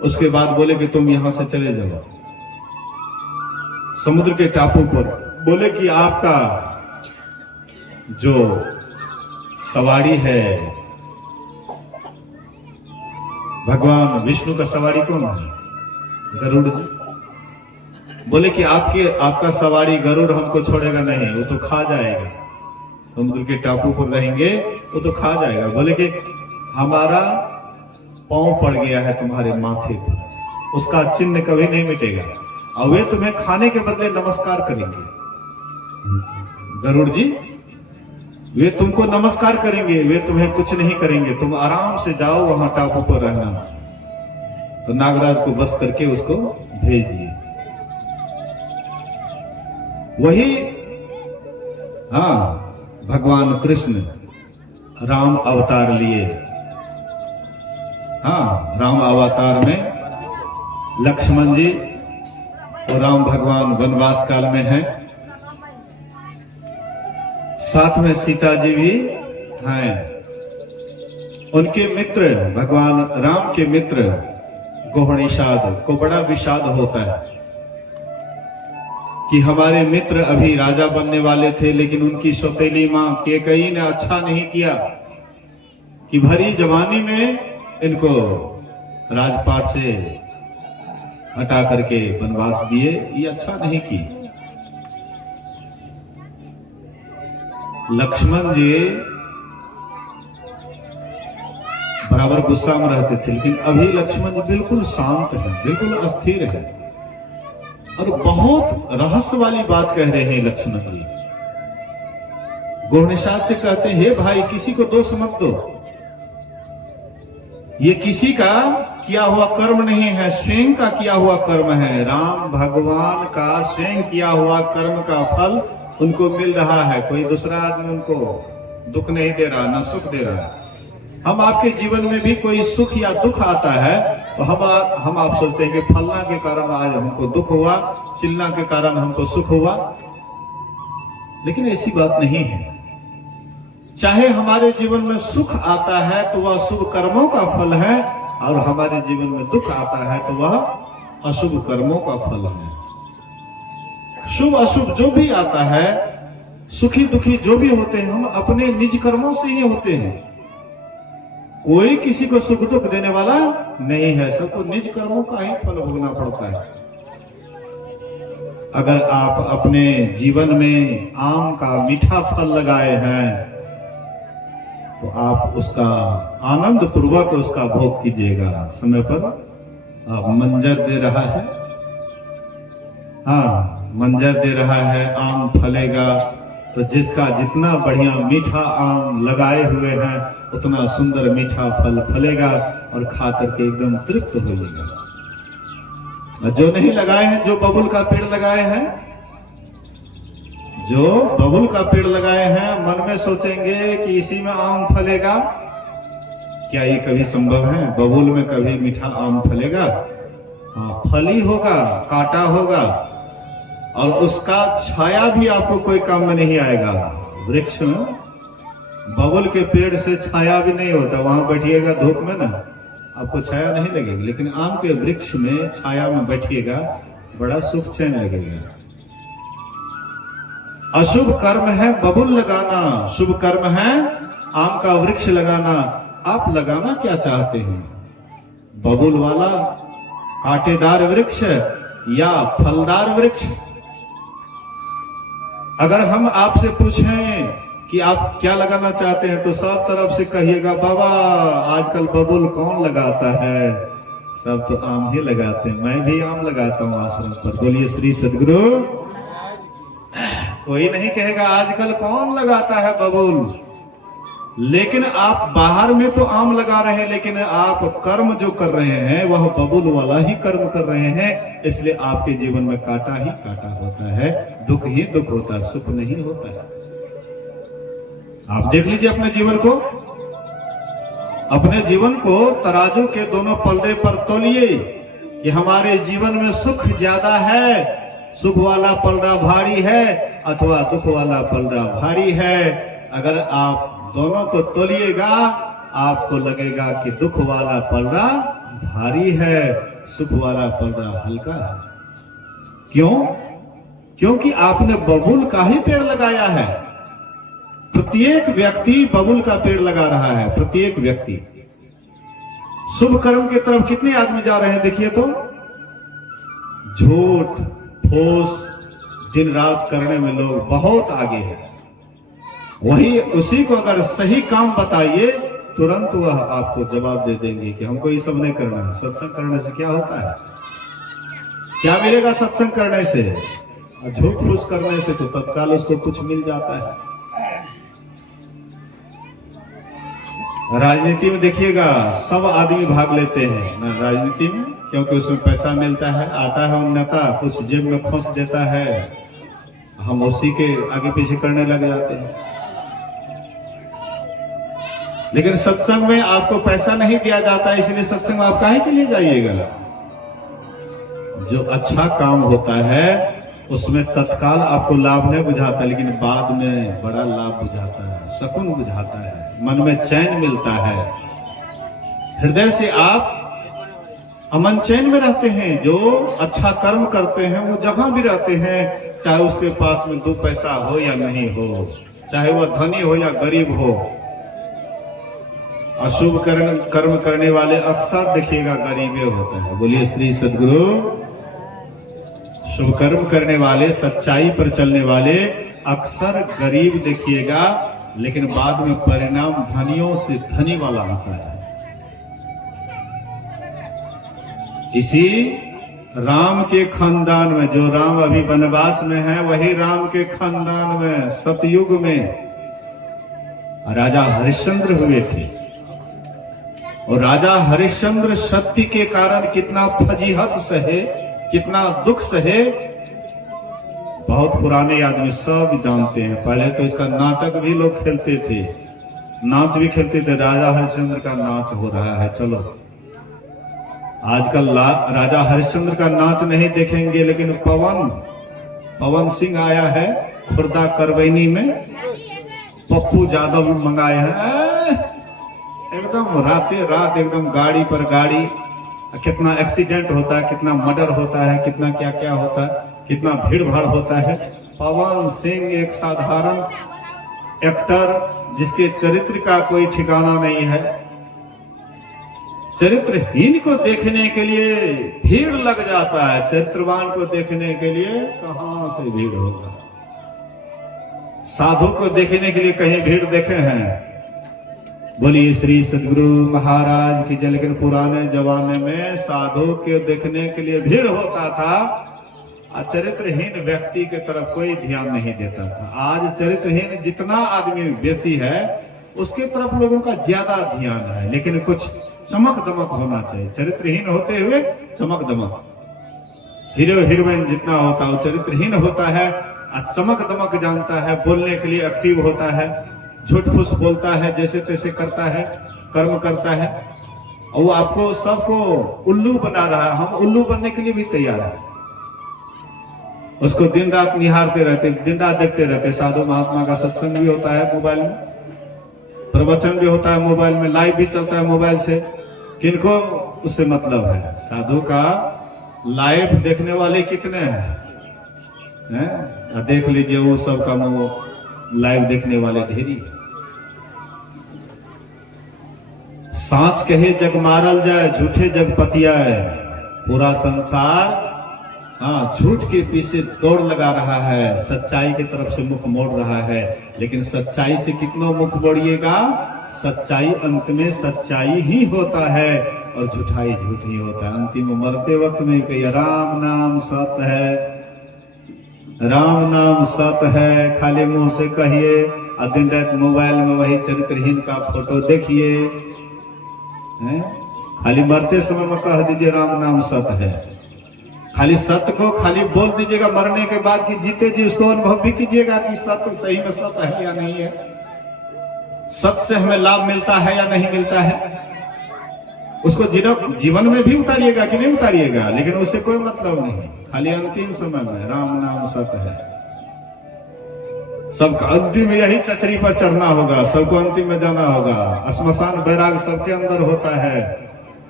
उसके बाद बोले कि तुम यहां से चले जाओ समुद्र के टापू पर। बोले कि आपका जो सवारी है, भगवान विष्णु का सवारी कौन है? गरुड़ जी। बोले कि आपका सवारी गरुड़ हमको छोड़ेगा नहीं, वो तो खा जाएगा। समुद्र के टापू पर रहेंगे वो तो खा जाएगा। बोले कि हमारा पांव पड़ गया है तुम्हारे माथे पर, उसका चिन्ह कभी नहीं मिटेगा, और वे तुम्हें खाने के बदले नमस्कार करेंगे। गरुड़ जी, वे तुमको नमस्कार करेंगे, वे तुम्हें कुछ नहीं करेंगे, तुम आराम से जाओ, वहां टापू पर रहना। तो नागराज को बस करके उसको भेज दिए। वही भगवान कृष्ण राम अवतार लिए। राम अवतार में लक्ष्मण जी और राम भगवान वनवास काल में हैं, साथ में सीता जी भी हैं। उनके मित्र, भगवान राम के मित्र गोहनिषाद को बड़ा विषाद होता है कि हमारे मित्र अभी राजा बनने वाले थे, लेकिन उनकी सौतेली मां कैकेयी ने अच्छा नहीं किया कि भरी जवानी में इनको राजपाट से हटा करके वनवास दिए। ये अच्छा नहीं की। लक्ष्मण जी बराबर गुस्सा में रहते थे, लेकिन अभी लक्ष्मण जी बिल्कुल शांत है, बिल्कुल अस्थिर है, और बहुत रहस्य वाली बात कह रहे हैं लक्ष्मण जी। गोहनिषाद से कहते हैं, हे भाई, किसी को दोष मत दो, ये किसी का किया हुआ कर्म नहीं है, स्वयं का किया हुआ कर्म है। राम भगवान का स्वयं किया हुआ कर्म का फल उनको मिल रहा है। कोई दूसरा आदमी उनको दुख नहीं दे रहा, ना सुख दे रहा है। हम आपके जीवन में भी कोई सुख या दुख आता है तो हम आप सोचते हैं कि फलना के कारण आज हमको दुख हुआ, चिल्ला के कारण हमको सुख हुआ, लेकिन ऐसी बात नहीं है। चाहे हमारे जीवन में सुख आता है तो वह शुभ कर्मों का फल है, और हमारे जीवन में दुख आता है तो वह अशुभ कर्मों का फल है। शुभ अशुभ जो भी आता है, सुखी दुखी जो भी होते हैं, हम अपने निज कर्मों से ही होते हैं। कोई किसी को सुख दुख देने वाला नहीं है, सबको निज कर्मों का ही फल भोगना पड़ता है। अगर आप अपने जीवन में आम का मीठा फल लगाए हैं तो आप उसका आनंद पूर्वक उसका भोग कीजिएगा। समय पर आप मंजर दे रहा है, मंजर दे रहा है, आम फलेगा, तो जिसका जितना बढ़िया मीठा आम लगाए हुए हैं उतना सुंदर मीठा फल फलेगा और खा करके एकदम तृप्त होइएगा। जो नहीं लगाए हैं, जो बबुल का पेड़ लगाए हैं, जो बबुल का पेड़ लगाए हैं, मन में सोचेंगे कि इसी में आम फलेगा। क्या ये कभी संभव है? बबुल में कभी मीठा आम फलेगा? हाँ, फल ही होगा, कांटा होगा, और उसका छाया भी आपको कोई काम में नहीं आएगा। वृक्ष में बबुल के पेड़ से छाया भी नहीं होता, वहां बैठिएगा धूप में ना, आपको छाया नहीं लगेगी, लेकिन आम के वृक्ष में छाया में बैठिएगा, बड़ा सुख चैन लगेगा। अशुभ कर्म है बबुल लगाना, शुभ कर्म है आम का वृक्ष लगाना। आप लगाना क्या चाहते हैं? बबुल वाला कांटेदार वृक्ष या फलदार वृक्ष? अगर हम आपसे पूछें कि आप क्या लगाना चाहते हैं तो सब तरफ से कहिएगा बाबा आजकल बबुल कौन लगाता है, सब तो आम ही लगाते हैं, मैं भी आम लगाता हूं आश्रम पर। बोलिए श्री सद्गुरु। कोई नहीं कहेगा आजकल कौन लगाता है बबुल, लेकिन आप बाहर में तो आम लगा रहे हैं, लेकिन आप कर्म जो कर रहे हैं वह बबुल वाला ही कर्म कर रहे हैं, इसलिए आपके जीवन में कांटा ही कांटा होता है, दुख ही दुख होता है, सुख नहीं होता है। आप देख लीजिए अपने जीवन को, अपने जीवन को तराजू के दोनों पलड़े पर तोलिए कि हमारे जीवन में सुख ज्यादा है, सुख वाला पलड़ा भारी है अथवा दुख वाला पलड़ा भारी है। अगर आप दोनों को तोलिएगा आपको लगेगा कि दुख वाला पलड़ा भारी है, सुख वाला पलड़ा हल्का है। क्यों? क्योंकि आपने बबूल का ही पेड़ लगाया है। प्रत्येक व्यक्ति बबूल का पेड़ लगा रहा है, प्रत्येक व्यक्ति। शुभ कर्म की तरफ कितने आदमी जा रहे हैं देखिए तो, झूठ फूस दिन रात करने में लोग बहुत आगे हैं। वही उसी को अगर सही काम बताइए तुरंत वह आपको जवाब दे देंगे कि हमको ये सब नहीं करना है। सत्संग करने से क्या होता है, क्या मिलेगा सत्संग करने से? झूठ फूस करने से तो तत्काल उसको कुछ मिल जाता है। राजनीति में देखिएगा सब आदमी भाग लेते हैं ना राजनीति में, क्योंकि उसमें पैसा मिलता है, आता है नेता कुछ जेब में खोस देता है, हम उसी के आगे पीछे करने लग जाते हैं। लेकिन सत्संग में आपको पैसा नहीं दिया जाता, इसलिए सत्संग में आप काहे के लिए जाइएगा? जो अच्छा काम होता है उसमें तत्काल आपको लाभ नहीं बुझाता, लेकिन बाद में बड़ा लाभ बुझाता है, सुकून बुझाता है, मन में चैन मिलता है, हृदय से आप अमन चैन में रहते हैं। जो अच्छा कर्म करते हैं वो जहां भी रहते हैं, चाहे उसके पास में 2 पैसा हो या नहीं हो, चाहे वह धनी हो या गरीब हो, अशुभ कर्म करने वाले अक्सर देखिएगा गरीबे होता है। बोलिए श्री सद्गुरु। शुभ कर्म करने वाले, सच्चाई पर चलने वाले अक्सर गरीब देखिएगा, लेकिन बाद में परिणाम धनियों से धनी वाला होता है। इसी राम के खानदान में, जो राम अभी वनवास में है, वही राम के खानदान में सतयुग में राजा हरिश्चंद्र हुए थे। और राजा हरिश्चंद्र सत्य के कारण कितना फजीहत सहे, कितना दुख सहे, बहुत पुराने आदमी सब जानते हैं। पहले तो इसका नाटक भी लोग खेलते थे, नाच भी खेलते थे। राजा हरिश्चंद्र का नाच हो रहा है, चलो आजकल राजा हरिश्चंद्र का नाच नहीं देखेंगे, लेकिन पवन सिंह आया है खुर्दा करवैनी में, पप्पू यादव मंगाए हैं, एकदम राते रात एकदम गाड़ी पर गाड़ी, कितना एक्सीडेंट होता है, कितना मर्डर होता है, कितना क्या क्या होता है, कितना भीड़ भाड़ होता है। पवन सिंह एक साधारण एक्टर जिसके चरित्र का कोई ठिकाना नहीं है, चरित्रहीन को देखने के लिए भीड़ लग जाता है, चरित्रवान को देखने के लिए कहां से भीड़ होगा। साधु को देखने के लिए कहीं भीड़ देखे हैं? बोलिए श्री सद्गुरु महाराज की जय। लेकिन पुराने जमाने में साधु के देखने के लिए भीड़ होता था, चरित्रहीन व्यक्ति के तरफ कोई ध्यान नहीं देता था। आज चरित्रहीन जितना आदमी बेसी है उसके तरफ लोगों का ज्यादा ध्यान है, लेकिन कुछ चमक दमक होना चाहिए। चरित्रहीन होते हुए चमक दमक, हीरो हीरोइन जितना होता है वो चरित्रहीन होता है, चमक दमक जानता है, बोलने के लिए एक्टिव होता है, झूठ फूस बोलता है, जैसे तैसे करता है, कर्म करता है, और वो आपको सबको उल्लू बना रहा है। हम उल्लू बनने के लिए भी तैयार हैं, उसको दिन रात निहारते रहते, दिन रात देखते रहते। साधु महात्मा का सत्संग भी होता है मोबाइल में, प्रवचन भी होता है मोबाइल में, लाइव भी चलता है मोबाइल से। किनको उससे मतलब है? साधु का लाइव देखने वाले कितने हैं? देख लीजिए, वो सब का लाइव देखने वाले ढेरी है। सांच कहे जग मारल जाए, झूठे जग पतियाए, पूरा संसार हाँ, झूठ के पीछे दौड़ लगा रहा है, सच्चाई की तरफ से मुख मोड़ रहा है। लेकिन सच्चाई से कितना मुख मोड़िएगा, सच्चाई अंत में सच्चाई ही होता है और झूठाई झूठ ही होता है। अंतिम मरते वक्त में कहिए राम नाम सत्य है, राम नाम सत्य है, खाली मुंह से कहिए और दिन रात मोबाइल में वही चरित्रहीन का फोटो देखिए। खाली मरते समय में कह दीजिए राम नाम सत्य है। खाली सत्य को खाली बोल दीजिएगा, मरने के बाद कि जीते जी उसको अनुभव भी कीजिएगा कि सत्य सही में सत्य है या नहीं है, सत्य से हमें लाभ मिलता है या नहीं मिलता है। उसको जीवन में भी उतारिएगा कि नहीं उतारिएगा, लेकिन उससे कोई मतलब नहीं। खाली अंतिम समय में राम नाम सत्य है। सबका अंतिम यही चचरी पर चढ़ना होगा, सबको अंतिम में जाना होगा। श्मशान वैराग सबके अंदर होता है,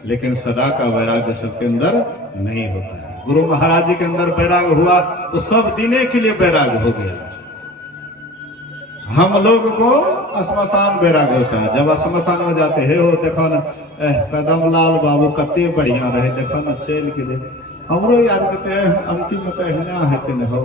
लेकिन सदा का वैराग्य सबके अंदर नहीं होता है। गुरु महाराज जी के अंदर वैराग हुआ तो सब दिने के लिए वैराग हो गया। हम लोग को श्मशान वैराग होता है। जब श्मशान में जाते हैं, हो देखो न कदम लाल बाबू कते बढ़िया रहे, देखो न चल के लिए हमरो यार कहते हैं अंतिम में तो हेते न हो,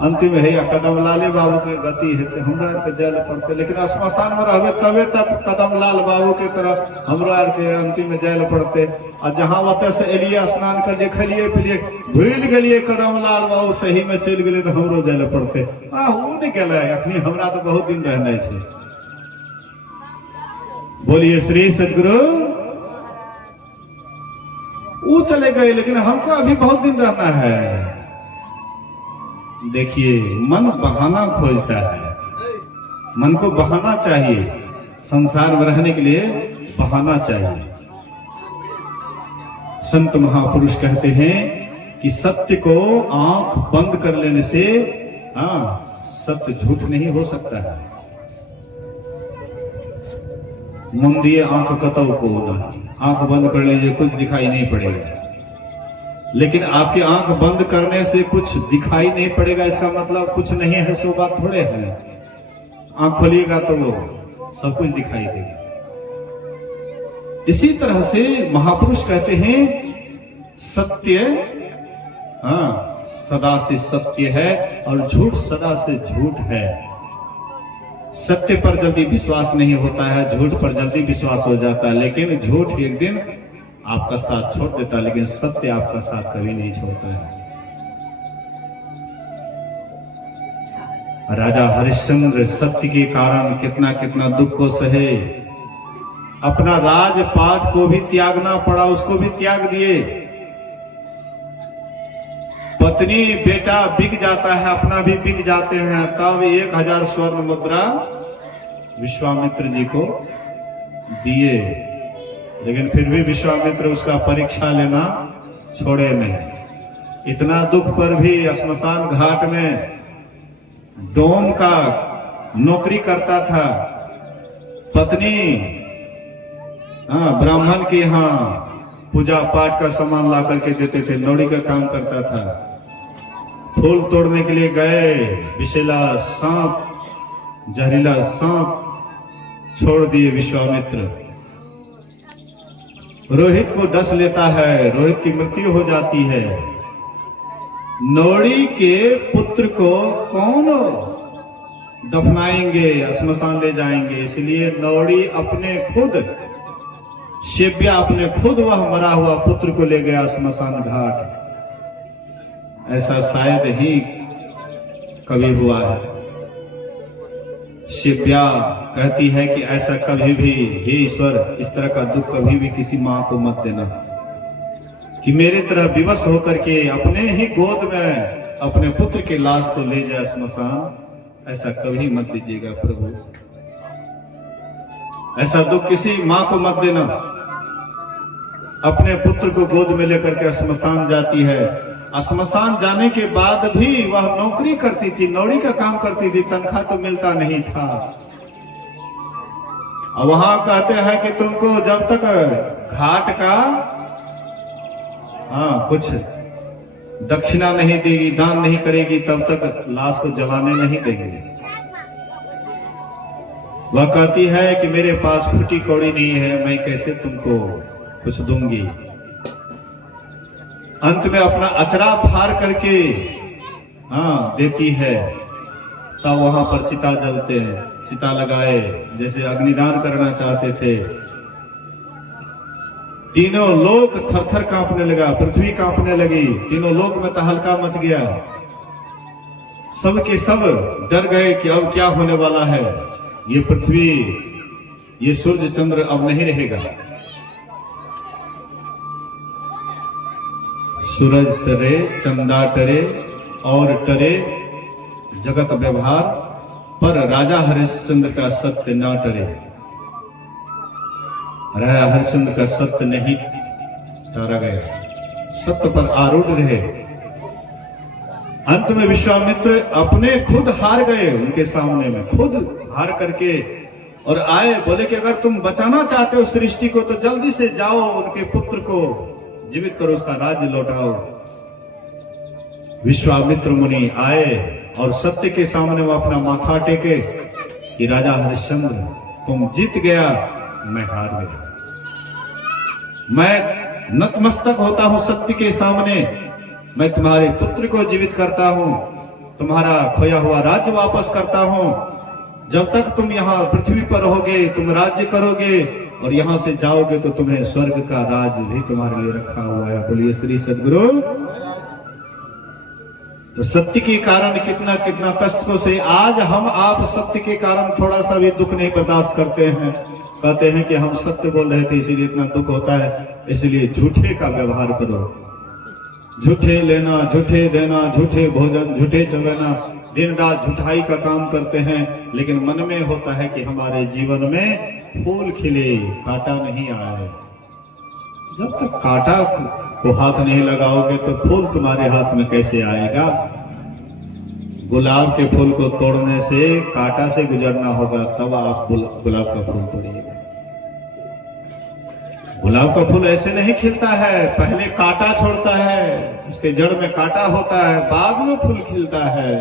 अंतिम है या कदम लाले बाबू के गति हेते हमरा के जल पड़ते। लेकिन श्मशान में रहबे तबे तक कदम लाल बाबू के तरह हमरा के अंतिम में जल पड़ते। और जहां वत से एलिए स्नान कर लिए खलिए पिलिए भूल गलिए कदम लाल बाबू सही में चल गए तो हमरो जल पड़ते। वो नहीं गए, अखनी हमरा तो बहुत दिन रहने छे। बोलिए श्री सदगुरु। वो चले गए, लेकिन हमको अभी बहुत दिन रहना है। देखिए, मन बहाना खोजता है, मन को बहाना चाहिए। संसार में रहने के लिए बहाना चाहिए। संत महापुरुष कहते हैं कि सत्य को आंख बंद कर लेने से सत्य झूठ नहीं हो सकता है। मुंदिए आंख कतौ को नहीं, आंख बंद कर लीजिए कुछ दिखाई नहीं पड़ेगा। लेकिन आपकी आंख बंद करने से कुछ दिखाई नहीं पड़ेगा, इसका मतलब कुछ नहीं है, सो बात थोड़े है। आंख खोलिएगा तो वो सब कुछ दिखाई देगा। इसी तरह से महापुरुष कहते हैं सत्य सदा से सत्य है और झूठ सदा से झूठ है। सत्य पर जल्दी विश्वास नहीं होता है, झूठ पर जल्दी विश्वास हो जाता है। लेकिन झूठ एक दिन आपका साथ छोड़ देता है, लेकिन सत्य आपका साथ कभी नहीं छोड़ता है। राजा हरिश्चंद्र सत्य के कारण कितना कितना दुख को सहे। अपना राजपाट को भी त्यागना पड़ा, उसको भी त्याग दिए। पत्नी बेटा बिक जाता है, अपना भी बिक जाते हैं। तब 1000 स्वर्ण मुद्रा विश्वामित्र जी को दिए, लेकिन फिर भी विश्वामित्र उसका परीक्षा लेना छोड़े नहीं। इतना दुख पर भी श्मशान घाट में डोम का नौकरी करता था। पत्नी ब्राह्मण के यहाँ पूजा पाठ का सामान ला करके देते थे, नौड़ी का काम करता था। फूल तोड़ने के लिए गए, विषैला सांप, जहरीला सांप छोड़ दिए विश्वामित्र। रोहित को डस लेता है, रोहित की मृत्यु हो जाती है। नौड़ी के पुत्र को कौन दफनाएंगे, श्मशान ले जाएंगे। इसलिए नौड़ी अपने खुद, शिव्या अपने खुद वह मरा हुआ पुत्र को ले गया श्मशान घाट। ऐसा शायद ही कभी हुआ है। शिव्या कहती है कि ऐसा कभी भी, हे ईश्वर, इस तरह का दुख कभी भी किसी मां को मत देना कि मेरे तरह विवश होकर के अपने ही गोद में अपने पुत्र के लाश को ले जाए श्मशान। ऐसा कभी मत दीजिएगा प्रभु, ऐसा दुख किसी मां को मत देना। अपने पुत्र को गोद में लेकर के श्मशान जाती है। श्मशान जाने के बाद भी वह नौकरी करती थी, नौड़ी का काम करती थी, तनख्वाह तो मिलता नहीं था। और वहां कहते हैं कि तुमको जब तक घाट का कुछ दक्षिणा नहीं देगी, दान नहीं करेगी, तब तक लाश को जलाने नहीं देंगे। वह कहती है कि मेरे पास फूटी कौड़ी नहीं है, मैं कैसे तुमको कुछ दूंगी। अंत में अपना अचरा फाड़ करके देती है, तब वहां पर चिता जलते हैं, चिता लगाए, जैसे अग्निदान करना चाहते थे। तीनों लोक थरथर कांपने लगा, पृथ्वी कांपने लगी, तीनों लोक में तहलका मच गया। सब के सब डर गए कि अब क्या होने वाला है, ये पृथ्वी, ये सूर्य चंद्र अब नहीं रहेगा। सूरज तरे, चंदा टरे और टरे जगत व्यवहार, पर राजा हरिश्चंद्र का सत्य ना टरे। राजा हरिश्चंद्र का सत्य नहीं टारा गया, सत्य पर आरूढ़ रहे। अंत में विश्वामित्र अपने खुद हार गए, उनके सामने में खुद हार करके और आए, बोले कि अगर तुम बचाना चाहते हो सृष्टि को तो जल्दी से जाओ, उनके पुत्र को जीवित करो, उसका राज्य लौटाओ। विश्वामित्र मुनि आए और सत्य के सामने वो अपना माथा टेके कि राजा हरिश्चंद्र तुम जीत गया, मैं हार गया। मैं नतमस्तक होता हूं सत्य के सामने, मैं तुम्हारे पुत्र को जीवित करता हूं, तुम्हारा खोया हुआ राज्य वापस करता हूं। जब तक तुम यहाँ पृथ्वी पर रहोगे तुम राज्य करोगे, और यहां से जाओगे तो तुम्हें स्वर्ग का राज भी तुम्हारे लिए रखा हुआ है। बोलिए श्री सद्गुरु। तो सत्य के कारण कितना कितना कष्ट को से आज हम आप सत्य के कारण थोड़ा सा भी दुख नहीं बर्दाश्त करते हैं, कहते हैं कि हम सत्य बोल रहे थे इसीलिए इतना दुख होता है। इसलिए झूठे का व्यवहार करो, झूठे लेना, झूठे देना, झूठे भोजन, झूठे चलना, दिन रात झूठाई का काम करते हैं, लेकिन मन में होता है कि हमारे जीवन में फूल खिले, कांटा नहीं आए। जब तक कांटा को हाथ नहीं लगाओगे तो फूल तुम्हारे हाथ में कैसे आएगा। गुलाब के फूल को तोड़ने से कांटा से गुजरना होगा, तब आप गुलाब का फूल तोड़िएगा। गुलाब का फूल ऐसे नहीं खिलता है, पहले कांटा छोड़ता है, उसके जड़ में कांटा होता है, बाद में फूल खिलता है।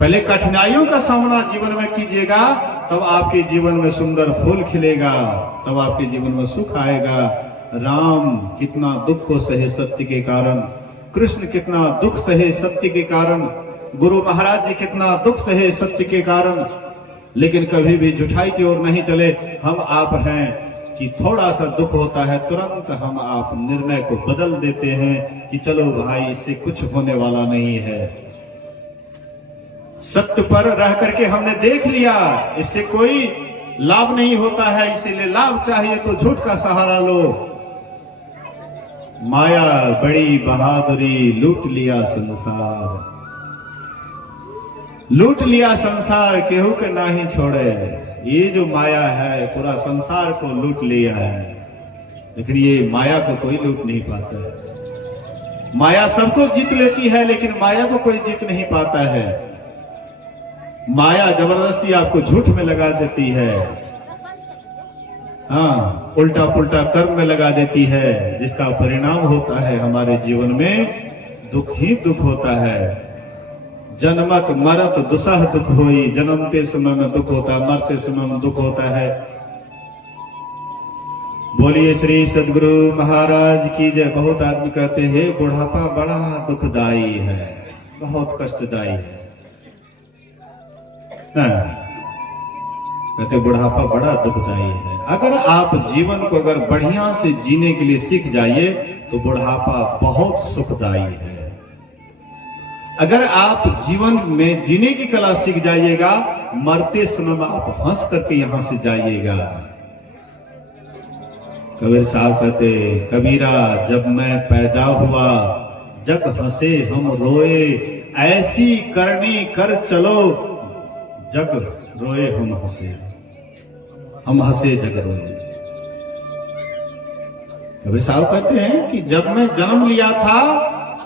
पहले कठिनाइयों का सामना जीवन में कीजिएगा, तब आपके जीवन में सुंदर फूल खिलेगा, तब आपके जीवन में सुख आएगा। राम कितना दुख को सहे सत्य के कारण, कृष्ण कितना दुख सहे सत्य के कारण, गुरु महाराज जी कितना दुख सहे सत्य के कारण, लेकिन कभी भी झूठाई की ओर नहीं चले। हम आप हैं कि थोड़ा सा दुख होता है तुरंत हम आप निर्णय को बदल देते हैं कि चलो भाई इससे कुछ होने वाला नहीं है। सत्य पर रह करके हमने देख लिया इससे कोई लाभ नहीं होता है, इसीलिए लाभ चाहिए तो झूठ का सहारा लो। माया बड़ी बहादुरी, लूट लिया संसार, लूट लिया संसार, केहू के ना ही छोड़े। ये जो माया है पूरा संसार को लूट लिया है, लेकिन ये माया को कोई लूट नहीं पाता है। माया सबको जीत लेती है, लेकिन माया को कोई जीत नहीं पाता है। माया जबरदस्ती आपको झूठ में लगा देती है, हाँ, उल्टा पुल्टा कर्म में लगा देती है, जिसका परिणाम होता है हमारे जीवन में दुख ही दुख होता है। जन्मत मरत दुसह दुख होई, जन्मते समय में दुख होता है, मरते समय में दुख होता है। बोलिए श्री सद्गुरु महाराज की जय। बहुत आदमी कहते हैं बुढ़ापा बड़ा दुखदाई है, बहुत कष्टदायी है, कहते बुढ़ापा बड़ा दुखदाई है। अगर आप जीवन को अगर बढ़िया से जीने के लिए सीख जाइए तो बुढ़ापा बहुत सुखदाई है। अगर आप जीवन में जीने की कला सीख जाइएगा, मरते समय में आप हंस करके यहां से जाइएगा। कबीर साहब कहते, कबीरा जब मैं पैदा हुआ जग हंसे हम रोए, ऐसी करनी कर चलो जग रोए हम हंसे जग रोए। कबीर साहब कहते हैं कि जब मैं जन्म लिया था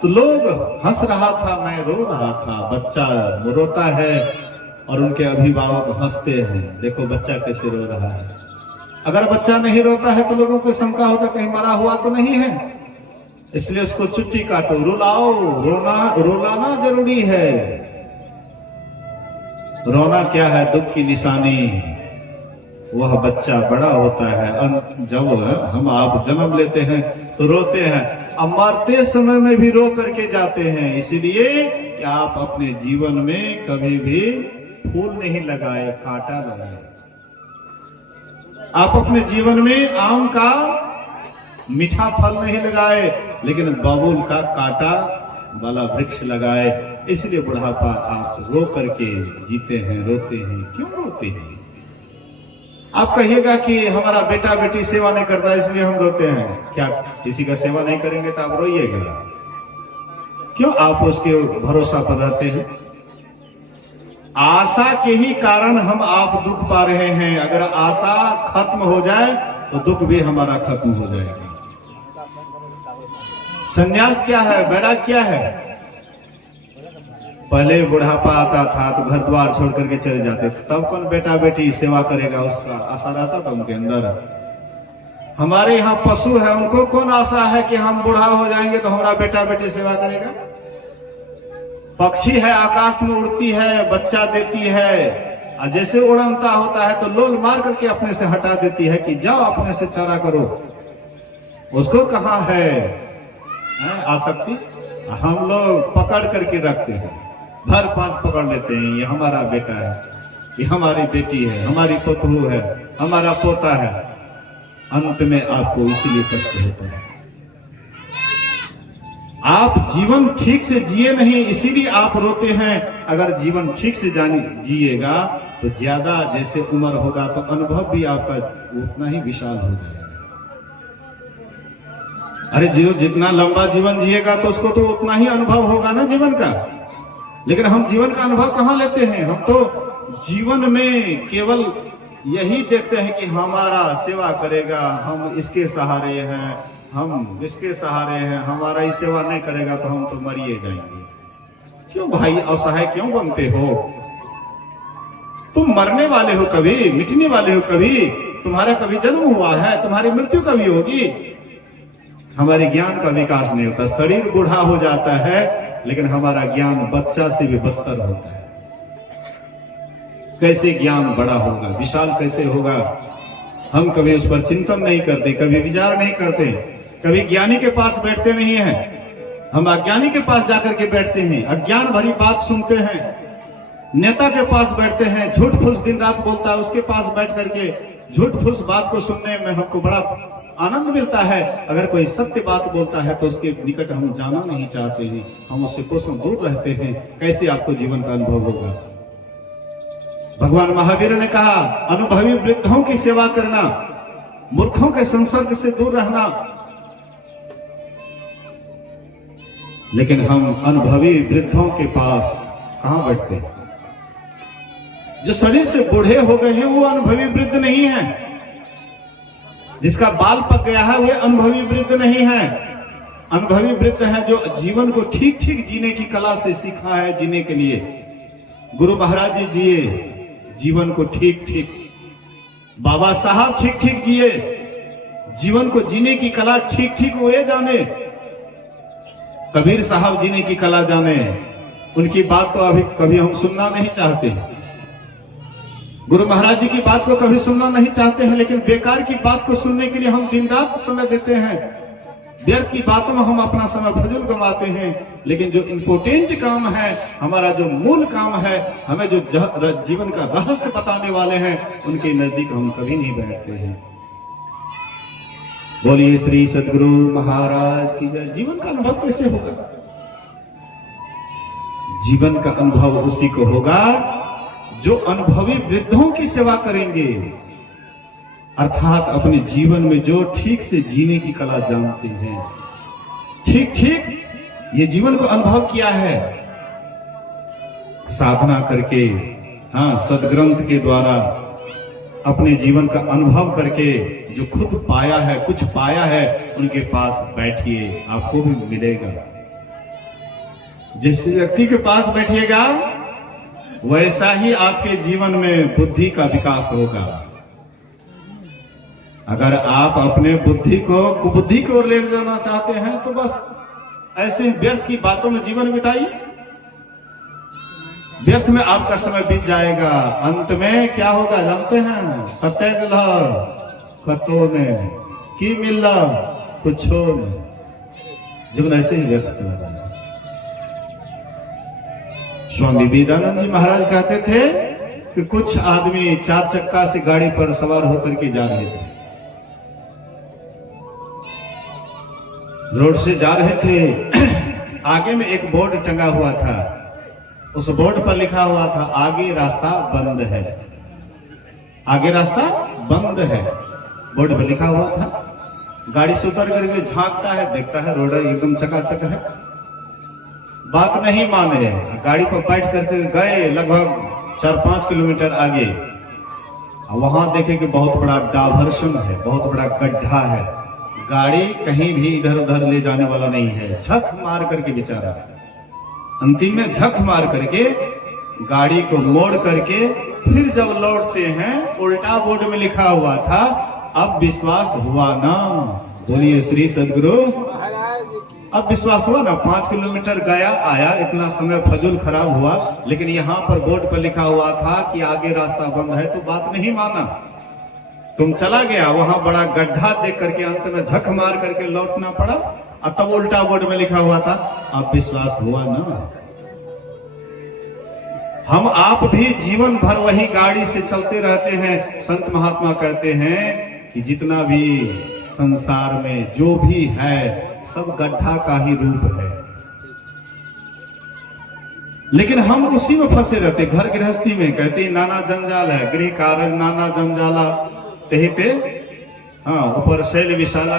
तो लोग हंस रहा था, मैं रो रहा था। बच्चा रोता है और उनके अभिभावक हंसते हैं, देखो बच्चा कैसे रो रहा है। अगर बच्चा नहीं रोता है तो लोगों को शंका होता कहीं मरा हुआ तो नहीं है, इसलिए उसको छुट्टी काटो, रुलाओ। रुलाना जरूरी है। रोना क्या है? दुख की निशानी। वह बच्चा बड़ा होता है, जब हम आप जन्म लेते हैं तो रोते हैं, अब मरते समय में भी रो करके जाते हैं। इसलिए कि आप अपने जीवन में कभी भी फूल नहीं लगाए, कांटा लगाए। आप अपने जीवन में आम का मीठा फल नहीं लगाए, लेकिन बबूल का कांटा वाला वृक्ष लगाए। इसलिए बुढ़ापा आप रो करके जीते हैं, रोते हैं। क्यों रोते हैं? आप कहिएगा कि हमारा बेटा बेटी सेवा नहीं करता इसलिए हम रोते हैं। क्या किसी का सेवा नहीं करेंगे तो आप रोइएगा? क्यों आप उसके भरोसा पर रहते हैं? आशा के ही कारण हम आप दुख पा रहे हैं। अगर आशा खत्म हो जाए तो दुख भी हमारा खत्म हो जाएगा। संन्यास क्या है? वैराग्य क्या है? पहले बुढ़ापा आता था तो घर द्वार छोड़ करके चले जाते थे, तब कौन बेटा बेटी सेवा करेगा? उसका आशा रहता था उनके अंदर। हमारे यहाँ पशु है, उनको कौन आशा है कि हम बूढ़ा हो जाएंगे तो हमारा बेटा बेटी सेवा करेगा? पक्षी है, आकाश में उड़ती है, बच्चा देती है, और जैसे उड़नता होता है तो लोल मार करके अपने से हटा देती है कि जाओ अपने से चारा करो। उसको कहाँ है आसक्ति? हम लोग पकड़ करके रखते हैं, भर पांच पकड़ लेते हैं। ये हमारा बेटा है, ये हमारी बेटी है, हमारी पोतू है, हमारा पोता है। अंत में आपको इसीलिए कष्ट होता है। आप जीवन ठीक से जिए नहीं, इसीलिए आप रोते हैं। अगर जीवन ठीक से जिएगा तो ज्यादा जैसे उम्र होगा तो अनुभव भी आपका उतना ही विशाल हो जाएगा। अरे जितना लंबा जीवन जिएगा तो उसको तो उतना ही अनुभव होगा ना जीवन का। लेकिन हम जीवन का अनुभव कहाँ लेते हैं? हम तो जीवन में केवल यही देखते हैं कि हमारा सेवा करेगा, हम इसके सहारे हैं, हम इसके सहारे हैं, हमारा ही सेवा नहीं करेगा तो हम तो मरिए जाएंगे। क्यों भाई असहाय क्यों बनते हो? तुम मरने वाले हो कभी, मिटने वाले हो कभी। तुम्हारा कभी जन्म हुआ है, तुम्हारी मृत्यु कभी होगी। हमारे ज्ञान का विकास नहीं होता। शरीर बूढ़ा हो जाता है लेकिन हमारा ज्ञान बच्चा से भी बदतर होता है। कैसे ज्ञान बड़ा होगा, विशाल कैसे होगा? हम कभी उस पर चिंतन नहीं करते, कभी विचार नहीं करते, कभी ज्ञानी के पास बैठते नहीं हैं। हम अज्ञानी के पास जाकर के बैठते हैं, अज्ञान भरी बात सुनते हैं। नेता के पास बैठते हैं, झूठ फूस दिन रात बोलता है, उसके पास बैठ करके झूठ फूस बात को सुनने में हमको बड़ा आनंद मिलता है। अगर कोई सत्य बात बोलता है तो उसके निकट हम जाना नहीं चाहते हैं, हम उससे कोसों दूर रहते हैं। कैसे आपको जीवन का अनुभव होगा? भगवान महावीर ने कहा, अनुभवी वृद्धों की सेवा करना, मूर्खों के संसर्ग से दूर रहना। लेकिन हम अनुभवी वृद्धों के पास कहां बैठते हैं? जो शरीर से बूढ़े हो गए हैं वो अनुभवी वृद्ध नहीं है। जिसका बाल पक गया है वह अनुभवी वृद्ध नहीं है। अनुभवी वृद्ध है जो जीवन को ठीक ठीक जीने की कला से सीखा है जीने के लिए। गुरु महाराज जी जिए जीवन को ठीक ठीक, बाबा साहब ठीक ठीक जिए, जीवन को जीने की कला ठीक ठीक वे जाने। कबीर साहब जीने की कला जाने। उनकी बात तो अभी कभी हम सुनना नहीं चाहते, गुरु महाराज जी की बात को कभी सुनना नहीं चाहते हैं। लेकिन बेकार की बात को सुनने के लिए हम दिन रात समय देते हैं। व्यर्थ की बातों में हम अपना समय फजूल गंवाते हैं। लेकिन जो इम्पोर्टेंट काम है, हमारा जो मूल काम है, हमें जो जीवन का रहस्य बताने वाले हैं, उनके नजदीक हम कभी नहीं बैठते हैं। बोलिए श्री सद्गुरु महाराज की जय। जीवन का अनुभव कैसे होगा? जीवन का अनुभव उसी को होगा जो अनुभवी वृद्धों की सेवा करेंगे, अर्थात अपने जीवन में जो ठीक से जीने की कला जानते हैं, ठीक ठीक ये जीवन को अनुभव किया है साधना करके, हाँ, सदग्रंथ के द्वारा अपने जीवन का अनुभव करके जो खुद पाया है, कुछ पाया है, उनके पास बैठिए, आपको भी मिलेगा। जिस व्यक्ति के पास बैठिएगा वैसा ही आपके जीवन में बुद्धि का विकास होगा। अगर आप अपने बुद्धि को कुबुद्धि की ओर ले जाना चाहते हैं तो बस ऐसे व्यर्थ की बातों में जीवन बिताइए। व्यर्थ में आपका समय बीत जाएगा। अंत में क्या होगा जानते हैं? कते गला कतो ने की मिला कुछो ने। जीवन ऐसे ही व्यर्थ चला जाएगा। स्वामी विवेकानंद जी महाराज कहते थे कि कुछ आदमी 4 चक्का से गाड़ी पर सवार होकर के जा रहे थे, रोड से जा रहे थे। आगे में एक बोर्ड टंगा हुआ था, उस बोर्ड पर लिखा हुआ था आगे रास्ता बंद है, आगे रास्ता बंद है, बोर्ड पर लिखा हुआ था। गाड़ी से उतर करके झांकता है, देखता है रोड एकदम चकाचक है, बात नहीं माने, गाड़ी पर बैठ करके गए लगभग 4-5 किलोमीटर आगे। वहां देखे कि बहुत बड़ा डाइवर्शन है, बहुत बड़ा गड्ढा है, गाड़ी कहीं भी इधर उधर ले जाने वाला नहीं है। झक मार करके बेचारा अंतिम में झक मार करके गाड़ी को मोड़ करके फिर जब लौटते हैं, उल्टा बोर्ड में लिखा हुआ था अब विश्वास हुआ ना। बोलिए श्री सदगुरु महाराज की। अब विश्वास हुआ ना। 5 किलोमीटर गया आया, इतना समय फजूल खराब हुआ, लेकिन यहाँ पर बोर्ड पर लिखा हुआ था कि आगे रास्ता बंद है, तो बात नहीं माना, तुम चला गया, वहां बड़ा गड्ढा देख करके अंत में झक मार करके लौटना पड़ा। और तब उल्टा बोर्ड में लिखा हुआ था अब विश्वास हुआ ना। हम आप भी जीवन भर वही गाड़ी से चलते रहते हैं। संत महात्मा कहते हैं कि जितना भी संसार में जो भी है सब गड्ढा का ही रूप है, लेकिन हम उसी में फंसे रहते। घर गृहस्थी में कहते नाना जंजाल है, गृह कारज नाना जंजाला तेहिते, हाँ ऊपर शैल विशाला।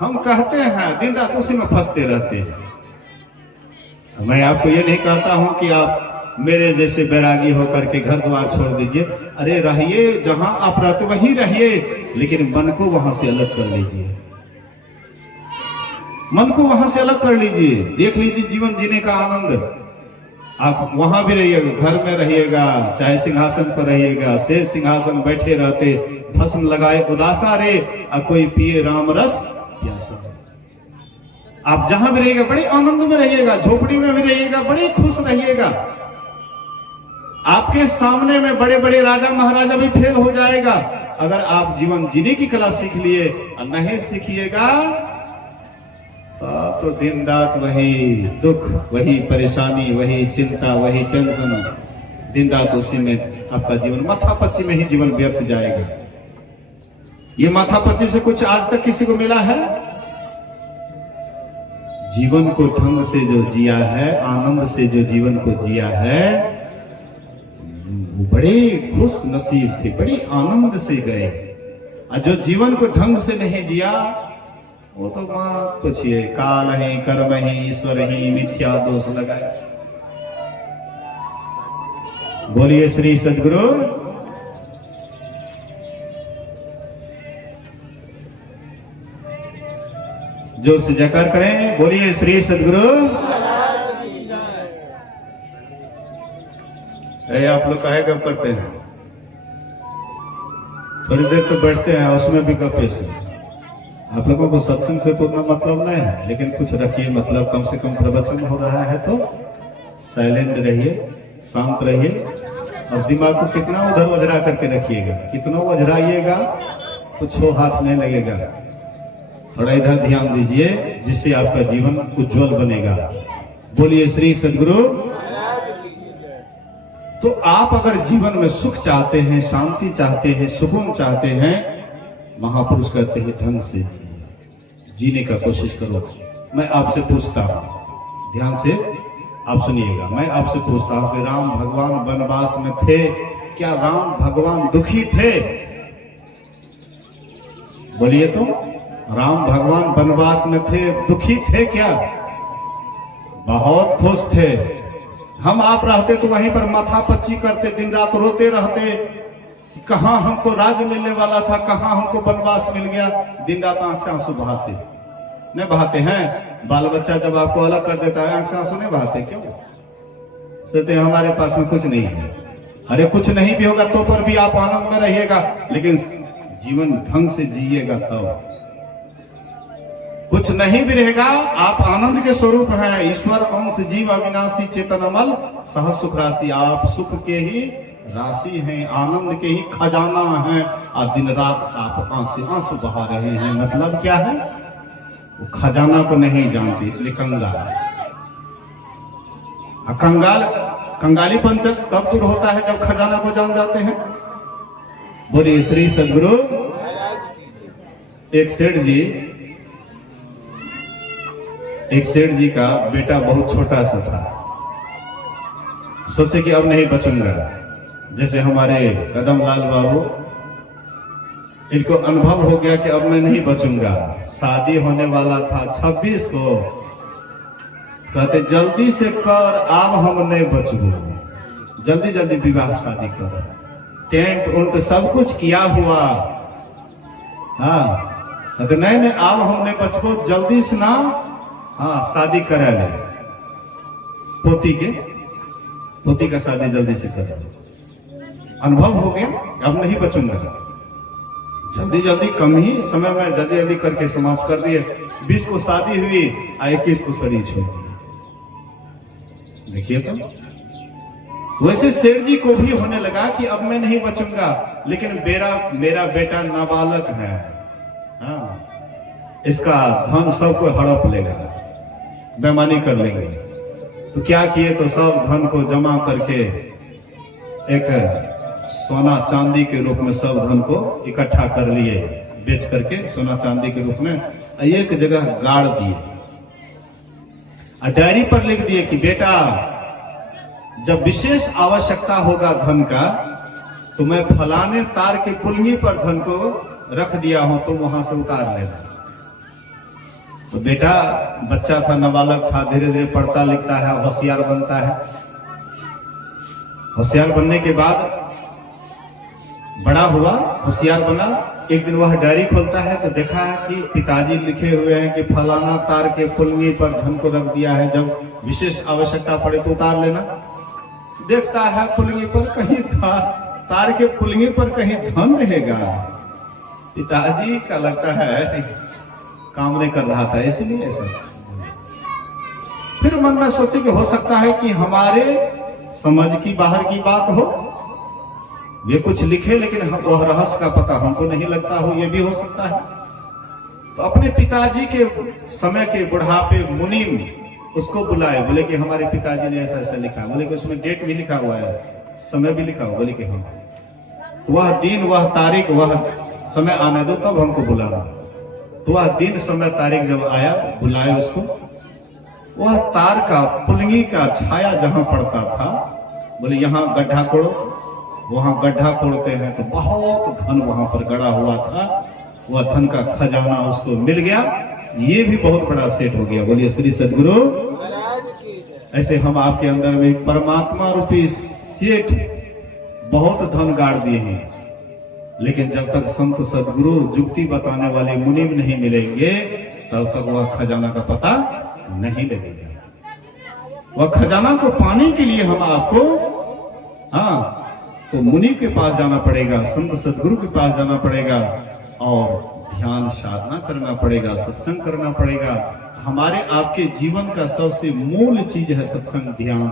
हम कहते हैं दिन रात उसी में फंसते रहते हैं। मैं आपको ये नहीं कहता हूं कि आप मेरे जैसे बैरागी होकर के घर द्वार छोड़ दीजिए, अरे रहिए जहां आप रहते वहीं रहिए, लेकिन मन को वहां से अलग कर लीजिए, मन को वहां से अलग कर लीजिए, देख लीजिए जीवन जीने का आनंद। आप वहां भी रहिएगा, घर में रहिएगा, चाहे सिंहासन पर रहिएगा, शेष सिंहासन बैठे रहते, भस्म लगाए उदासा रे, और कोई पिए राम रस प्यासा। आप जहां भी रहिएगा बड़े आनंद में रहिएगा, झोपड़ी में भी रहिएगा बड़े खुश रहिएगा। आपके सामने में बड़े बड़े राजा महाराजा भी फेल हो जाएगा। अगर आप जीवन जीने की कला सीख लिए और नहीं सीखिएगा तो दिन रात वही दुख, वही परेशानी, वही चिंता, वही टेंशन, दिन रात उसी में आपका जीवन माथापच्ची में ही जीवन व्यर्थ जाएगा। ये माथापच्ची से कुछ आज तक किसी को मिला है? जीवन को ढंग से जो जिया है, आनंद से जो जीवन को जिया है, वो बड़े खुश नसीब थे, बड़े आनंद से गए। और जो जीवन को ढंग से नहीं जिया वो तो मां पूछिए, काल ही कर्म ही ईश्वर ही मिथ्या दोष लगाए। बोलिए श्री सदगुरु। जोर से जयकार करें, बोलिए श्री सदगुरु। आप लोग काहे गप करते हैं? थोड़ी देर तो बैठते हैं, उसमें भी गपे से। आप लोगों को सत्संग से तो उतना मतलब नहीं है, लेकिन कुछ रखिए, मतलब कम से कम प्रवचन हो रहा है तो साइलेंट रहिए, शांत रहिए, और दिमाग को कितना उधर वजरा करके रखिएगा। कितना वजराइएगा कुछ हो हाथ नहीं लगेगा। थोड़ा इधर ध्यान दीजिए, जिससे आपका जीवन उज्जवल बनेगा। बोलिए श्री सदगुरु। तो आप अगर जीवन में सुख चाहते हैं, शांति चाहते हैं, सुकून चाहते हैं, महापुरुष कहते हैं ढंग से जीने का कोशिश करो। मैं आपसे पूछता हूं, ध्यान से आप सुनिएगा, मैं आपसे पूछता हूं कि राम भगवान वनवास में थे, क्या राम भगवान दुखी थे? बोलिए तो, राम भगवान वनवास में थे, दुखी थे क्या? बहुत खुश थे। हम आप रहते तो वहीं पर माथापच्ची करते, दिन रात रोते रहते, कहां हमको राज्य मिलने वाला था, कहां हमको वनवास मिल गया। दिन रात आंख से आंसू बहाते, नहीं बहाते हैं? बाल बच्चा जब आपको अलग कर देता है, आंख से आंसू नहीं बहाते? क्यों? सोचते हैं हमारे पास में कुछ नहीं है। अरे कुछ नहीं भी होगा तो पर भी आप आनंद में रहिएगा, लेकिन जीवन ढंग से जिएगा तब। कुछ नहीं भी रहेगा, आप आनंद के स्वरूप हैं। ईश्वर अंश जीव अविनाशी चेतन अमल सह सुख राशि। आप सुख के ही राशि हैं, आनंद के ही खजाना हैं, और दिन रात आप आंख से आंसू बहा रहे हैं। मतलब क्या है? वो खजाना को नहीं जानती, इसलिए कंगाल है। कंगालीपन कब दूर होता है? जब खजाना को जान जाते हैं। बोलिए श्री सद्गुरु। एक सेठ जी का बेटा बहुत छोटा सा था। सोचे कि अब नहीं बचूंगा। जैसे हमारे कदम लाल बाबू, इनको अनुभव हो गया कि अब मैं नहीं बचूंगा। शादी होने वाला था 26 को, कहते जल्दी से कर, अब हम नहीं बचूंगा, जल्दी जल्दी विवाह शादी कर। टेंट उंट सब कुछ किया हुआ। हाँ, कहते नहीं अब हम नहीं बचबो, जल्दी से ना, हाँ शादी करा ले। पोती का शादी जल्दी से करा ले। अनुभव हो गया अब नहीं बचूंगा, जल्दी जल्दी कम ही समय में जल्दी जल्दी करके समाप्त कर दिए। 20 को शादी हुई, 21 को शरीर छोड़ दिया। देखिए तो वैसे सेठ जी को भी होने लगा कि अब मैं नहीं बचूंगा, लेकिन मेरा बेटा नाबालक है। हाँ, इसका धन सबको हड़प लेगा, बेईमानी कर लेंगे। तो क्या किए, तो सब धन को जमा करके एक सोना चांदी के रूप में सब धन को इकट्ठा कर लिए, बेच करके सोना चांदी के रूप में एक जगह गाड़ दिए। डायरी पर लिख दिए कि बेटा, जब विशेष आवश्यकता होगा धन का, तो मैं फलाने तार के पुलनी पर धन को रख दिया हूं, तुम वहां से उतार लेना। तो बेटा बच्चा था, नाबालक था, धीरे धीरे पढ़ता लिखता है, होशियार बनता है। होशियार बनने के बाद बड़ा हुआ, होशियार बना। एक दिन वह डायरी खोलता है तो देखा है कि पिताजी लिखे हुए हैं कि फलाना तार के पुलनी पर धन को रख दिया है, जब विशेष आवश्यकता पड़े तो उतार लेना। देखता है पुलनी पर कहीं तार के पुलनी पर कहीं धन रहेगा। पिताजी का लगता है काम नहीं कर रहा था, इसलिए ऐसा। फिर मन में सोचे कि हो सकता है कि हमारे समझ की बाहर की बात हो, वे कुछ लिखे लेकिन वह रहस्य का पता हमको नहीं लगता हो, यह भी हो सकता है। तो अपने पिताजी के समय के बुढ़ापे मुनीम उसको बुलाए, बोले कि हमारे पिताजी ने ऐसा ऐसा लिखा। बोले कि उसमें डेट भी लिखा हुआ है, समय भी लिखा हुआ। बोले कि हाँ, वह दिन वह तारीख वह समय आने दो, तब हमको बुलाना। तो वह दिन समय तारीख जब आया, बुलाए उसको। वह तार का पुलंगी का छाया जहां पड़ता था, बोले यहाँ गड्ढा कोड़ो। वहां गड्ढा कोड़ते हैं तो बहुत धन वहां पर गड़ा हुआ था। वह धन का खजाना उसको मिल गया। ये भी बहुत बड़ा सेठ हो गया। बोलिए श्री सद्गुरु। ऐसे हम आपके अंदर में परमात्मा रूपी सेठ बहुत धन गाड़ दिए हैं, लेकिन जब तक संत सद्गुरु जुक्ति बताने वाले मुनीम नहीं मिलेंगे, तब तक वह खजाना का पता नहीं लगेगा। वह खजाना को पाने के लिए हम आपको, हाँ, तो मुनि के पास जाना पड़ेगा, संत सद्गुरु के पास जाना पड़ेगा, और ध्यान साधना करना पड़ेगा, सत्संग करना पड़ेगा। हमारे आपके जीवन का सबसे मूल चीज है सत्संग, ध्यान।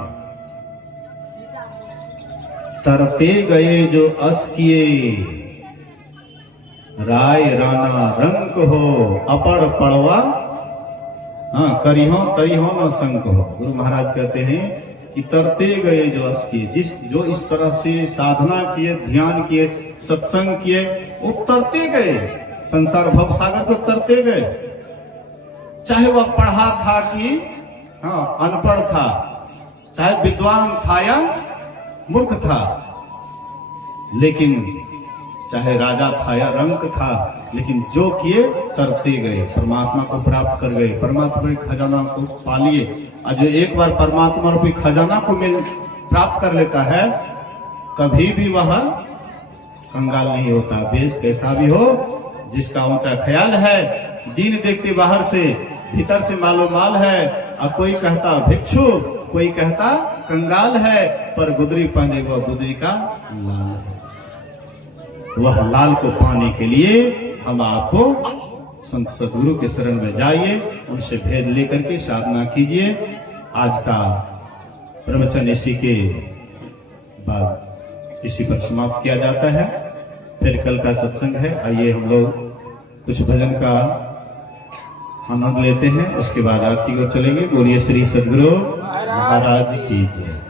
तरते गए जो अस किए, राय राणा रंक हो, अपड़ पड़वा, हाँ करिहो तरिहो न संक हो। गुरु महाराज कहते हैं कि तरते गए जो अस किए, जो इस तरह से साधना किए, ध्यान किए, सत्संग किए, वो तरते गए, संसार भव सागर को तरते गए। चाहे वह पढ़ा था कि हाँ अनपढ़ था, चाहे विद्वान था या मूर्ख था, लेकिन चाहे राजा था या रंक था, लेकिन जो किए तरते गए, परमात्मा को प्राप्त कर गए, परमात्मा के खजाना को पा लिए। और जो एक बार परमात्मा रूपी खजाना को प्राप्त कर लेता है, कभी भी वह कंगाल नहीं होता। बेस कैसा भी हो, जिसका ऊंचा ख्याल है, दीन देखते बाहर से, भीतर से मालो माल है। और कोई कहता भिक्षु, कोई कहता कंगाल है, पर गुदरी पहने वह गुदरी का लाल है। वह लाल को पाने के लिए हम आपको संत सद्गुरु के शरण में जाइए, उनसे भेद लेकर के साधना कीजिए। आज का प्रवचन इसी के बाद इसी पर समाप्त किया जाता है। फिर कल का सत्संग है। आइए हम लोग कुछ भजन का आनंद लेते हैं, उसके बाद आरती की ओर चलेंगे। बोलिए श्री सद्गुरु महाराज की जय।